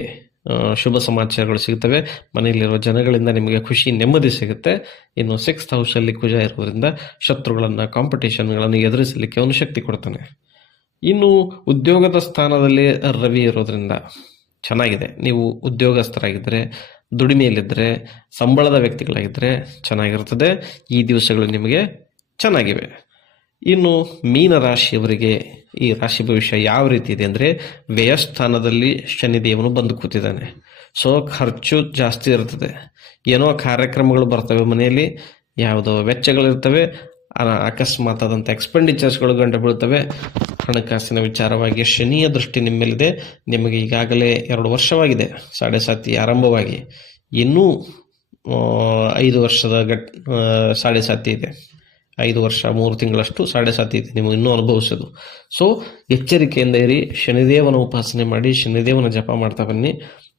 ಶುಭ ಸಮಾಚಾರಗಳು ಸಿಗ್ತವೆ. ಮನೆಯಲ್ಲಿರುವ ಜನಗಳಿಂದ ನಿಮಗೆ ಖುಷಿ, ನೆಮ್ಮದಿ ಸಿಗುತ್ತೆ. ಇನ್ನು 6th ಹೌಸಲ್ಲಿ ಕುಜ ಇರೋದ್ರಿಂದ ಶತ್ರುಗಳನ್ನು, ಕಾಂಪಿಟೇಷನ್ಗಳನ್ನು ಎದುರಿಸಲಿಕ್ಕೆ ಅವನು ಶಕ್ತಿ ಕೊಡ್ತಾನೆ. ಇನ್ನು ಉದ್ಯೋಗದ ಸ್ಥಾನದಲ್ಲಿ ರವಿ ಇರೋದ್ರಿಂದ ಚೆನ್ನಾಗಿದೆ. ನೀವು ಉದ್ಯೋಗಸ್ಥರಾಗಿದ್ದರೆ, ದುಡಿಮೆಯಲ್ಲಿದ್ದರೆ, ಸಂಬಳದ ವ್ಯಕ್ತಿಗಳಾಗಿದ್ದರೆ ಚೆನ್ನಾಗಿರ್ತದೆ. ಈ ದಿವಸಗಳು ನಿಮಗೆ ಚೆನ್ನಾಗಿವೆ. ಇನ್ನು ಮೀನ ರಾಶಿಯವರಿಗೆ ಈ ರಾಶಿ ಭವಿಷ್ಯ ಯಾವ ರೀತಿ ಇದೆ ಅಂದರೆ, ವ್ಯಯಸ್ಥಾನದಲ್ಲಿ ಶನಿದೇವನು ಬಂದು ಕೂತಿದ್ದಾನೆ. ಸೊ ಖರ್ಚು ಜಾಸ್ತಿ ಇರ್ತದೆ. ಏನೋ ಕಾರ್ಯಕ್ರಮಗಳು ಬರ್ತವೆ ಮನೆಯಲ್ಲಿ, ಯಾವುದೋ ವೆಚ್ಚಗಳಿರ್ತವೆ, ಅಕಸ್ಮಾತ್ ಆದಂಥ ಎಕ್ಸ್ಪೆಂಡಿಚರ್ಸ್ಗಳು ಗಂಟು ಬೀಳ್ತವೆ. ಹಣಕಾಸಿನ ವಿಚಾರವಾಗಿ ಶನಿಯ ದೃಷ್ಟಿ ನಿಮ್ಮೇಲಿದೆ. ನಿಮಗೆ ಈಗಾಗಲೇ 2 ವರ್ಷವಾಗಿದೆ 7.5 ಆರಂಭವಾಗಿ, ಇನ್ನೂ 5 ವರ್ಷದ 7.5 ಇದೆ. 5 ವರ್ಷ 3 ತಿಂಗಳಷ್ಟು 7.5 ಇದೆ ನಿಮಗೆ ಇನ್ನೂ ಅನುಭವಿಸೋದು. ಸೊ ಎಚ್ಚರಿಕೆಯಿಂದ ಇರಿ, ಶನಿದೇವನ ಉಪಾಸನೆ ಮಾಡಿ, ಶನಿದೇವನ ಜಪ ಮಾಡ್ತಾ ಬನ್ನಿ.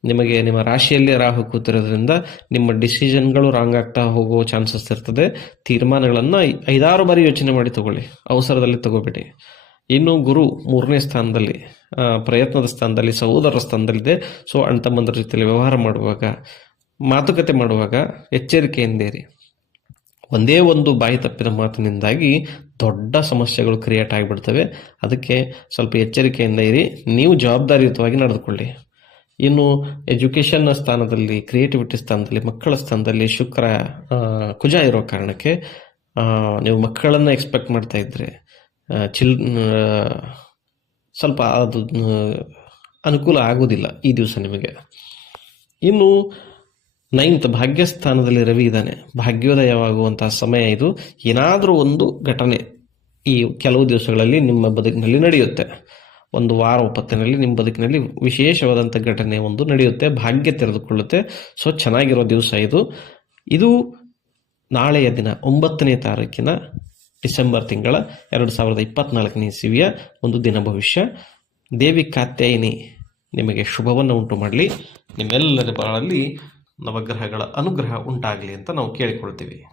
ನಿಮಗೆ ನಿಮ್ಮ ರಾಶಿಯಲ್ಲಿ ರಾಹು ಕೂತಿರೋದ್ರಿಂದ ನಿಮ್ಮ ಡಿಸಿಷನ್ಗಳು ರಾಂಗ್ ಆಗ್ತಾ ಹೋಗೋ ಚಾನ್ಸಸ್ ಇರ್ತದೆ. ತೀರ್ಮಾನಗಳನ್ನು 5-6 ಬಾರಿ ಯೋಚನೆ ಮಾಡಿ ತಗೊಳ್ಳಿ, ಅವಸರದಲ್ಲಿ ತಗೋಬೇಡಿ. ಇನ್ನು ಗುರು 3ನೇ ಸ್ಥಾನದಲ್ಲಿ, ಪ್ರಯತ್ನದ ಸ್ಥಾನದಲ್ಲಿ, ಸಹೋದರರ ಸ್ಥಾನದಲ್ಲಿದೆ. ಸೊ ಅಣ್ಣ ತಮ್ಮಂದರ ಜೊತೆಲಿ ವ್ಯವಹಾರ ಮಾಡುವಾಗ, ಮಾತುಕತೆ ಮಾಡುವಾಗ ಎಚ್ಚರಿಕೆಯಿಂದ ಇರಿ. ಒಂದೇ ಒಂದು ಬಾಯಿ ತಪ್ಪಿದ ಮಾತಿನಿಂದಾಗಿ ದೊಡ್ಡ ಸಮಸ್ಯೆಗಳು ಕ್ರಿಯೇಟ್ ಆಗಿಬಿಡ್ತವೆ. ಅದಕ್ಕೆ ಸ್ವಲ್ಪ ಎಚ್ಚರಿಕೆಯಿಂದ ಇರಿ, ನೀವು ಜವಾಬ್ದಾರಿಯುತವಾಗಿ ನಡೆದುಕೊಳ್ಳಿ. ಇನ್ನು ಎಜುಕೇಷನ್ನ ಸ್ಥಾನದಲ್ಲಿ, ಕ್ರಿಯೇಟಿವಿಟಿ ಸ್ಥಾನದಲ್ಲಿ, ಮಕ್ಕಳ ಸ್ಥಾನದಲ್ಲಿ ಕುಜ ಇರೋ ಕಾರಣಕ್ಕೆ ನೀವು ಮಕ್ಕಳನ್ನು ಎಕ್ಸ್ಪೆಕ್ಟ್ ಮಾಡ್ತಾ ಇದ್ದರೆ ಸ್ವಲ್ಪ ಅದು ಅನುಕೂಲ ಆಗೋದಿಲ್ಲ ಈ ದಿವಸ ನಿಮಗೆ. ಇನ್ನು 9th ಭಾಗ್ಯಸ್ಥಾನದಲ್ಲಿ ರವಿ ಇದ್ದಾನೆ. ಭಾಗ್ಯೋದಯವಾಗುವಂತಹ ಸಮಯ ಇದು. ಏನಾದರೂ ಒಂದು ಘಟನೆ ಈ ಕೆಲವು ದಿವಸಗಳಲ್ಲಿ ನಿಮ್ಮ ಬದುಕಿನಲ್ಲಿ ನಡೆಯುತ್ತೆ. ಒಂದು ವಾರ ಒಪ್ಪತ್ತಿನಲ್ಲಿ ನಿಮ್ಮ ಬದುಕಿನಲ್ಲಿ ವಿಶೇಷವಾದಂಥ ಘಟನೆ ಒಂದು ನಡೆಯುತ್ತೆ, ಭಾಗ್ಯ ತೆರೆದುಕೊಳ್ಳುತ್ತೆ. ಸೊ ಚೆನ್ನಾಗಿರೋ ದಿವಸ ಇದು ನಾಳೆಯ ದಿನ 9ನೇ ತಾರೀಕಿನ ಡಿಸೆಂಬರ್ ತಿಂಗಳ 2024ನೇ ಇಸವಿಯ ಒಂದು ದಿನ ಭವಿಷ್ಯ. ದೇವಿ ಕಾತ್ಯಾಯಿನಿ ನಿಮಗೆ ಶುಭವನ್ನು ಉಂಟು ಮಾಡಲಿ. ನಿಮ್ಮೆಲ್ಲರ ಬಾಳಲ್ಲಿ ನವಗ್ರಹಗಳ ಅನುಗ್ರಹ ಉಂಟಾಗಲಿ ಅಂತ ನಾವು ಕೇಳಿಕೊಳ್ತೀವಿ.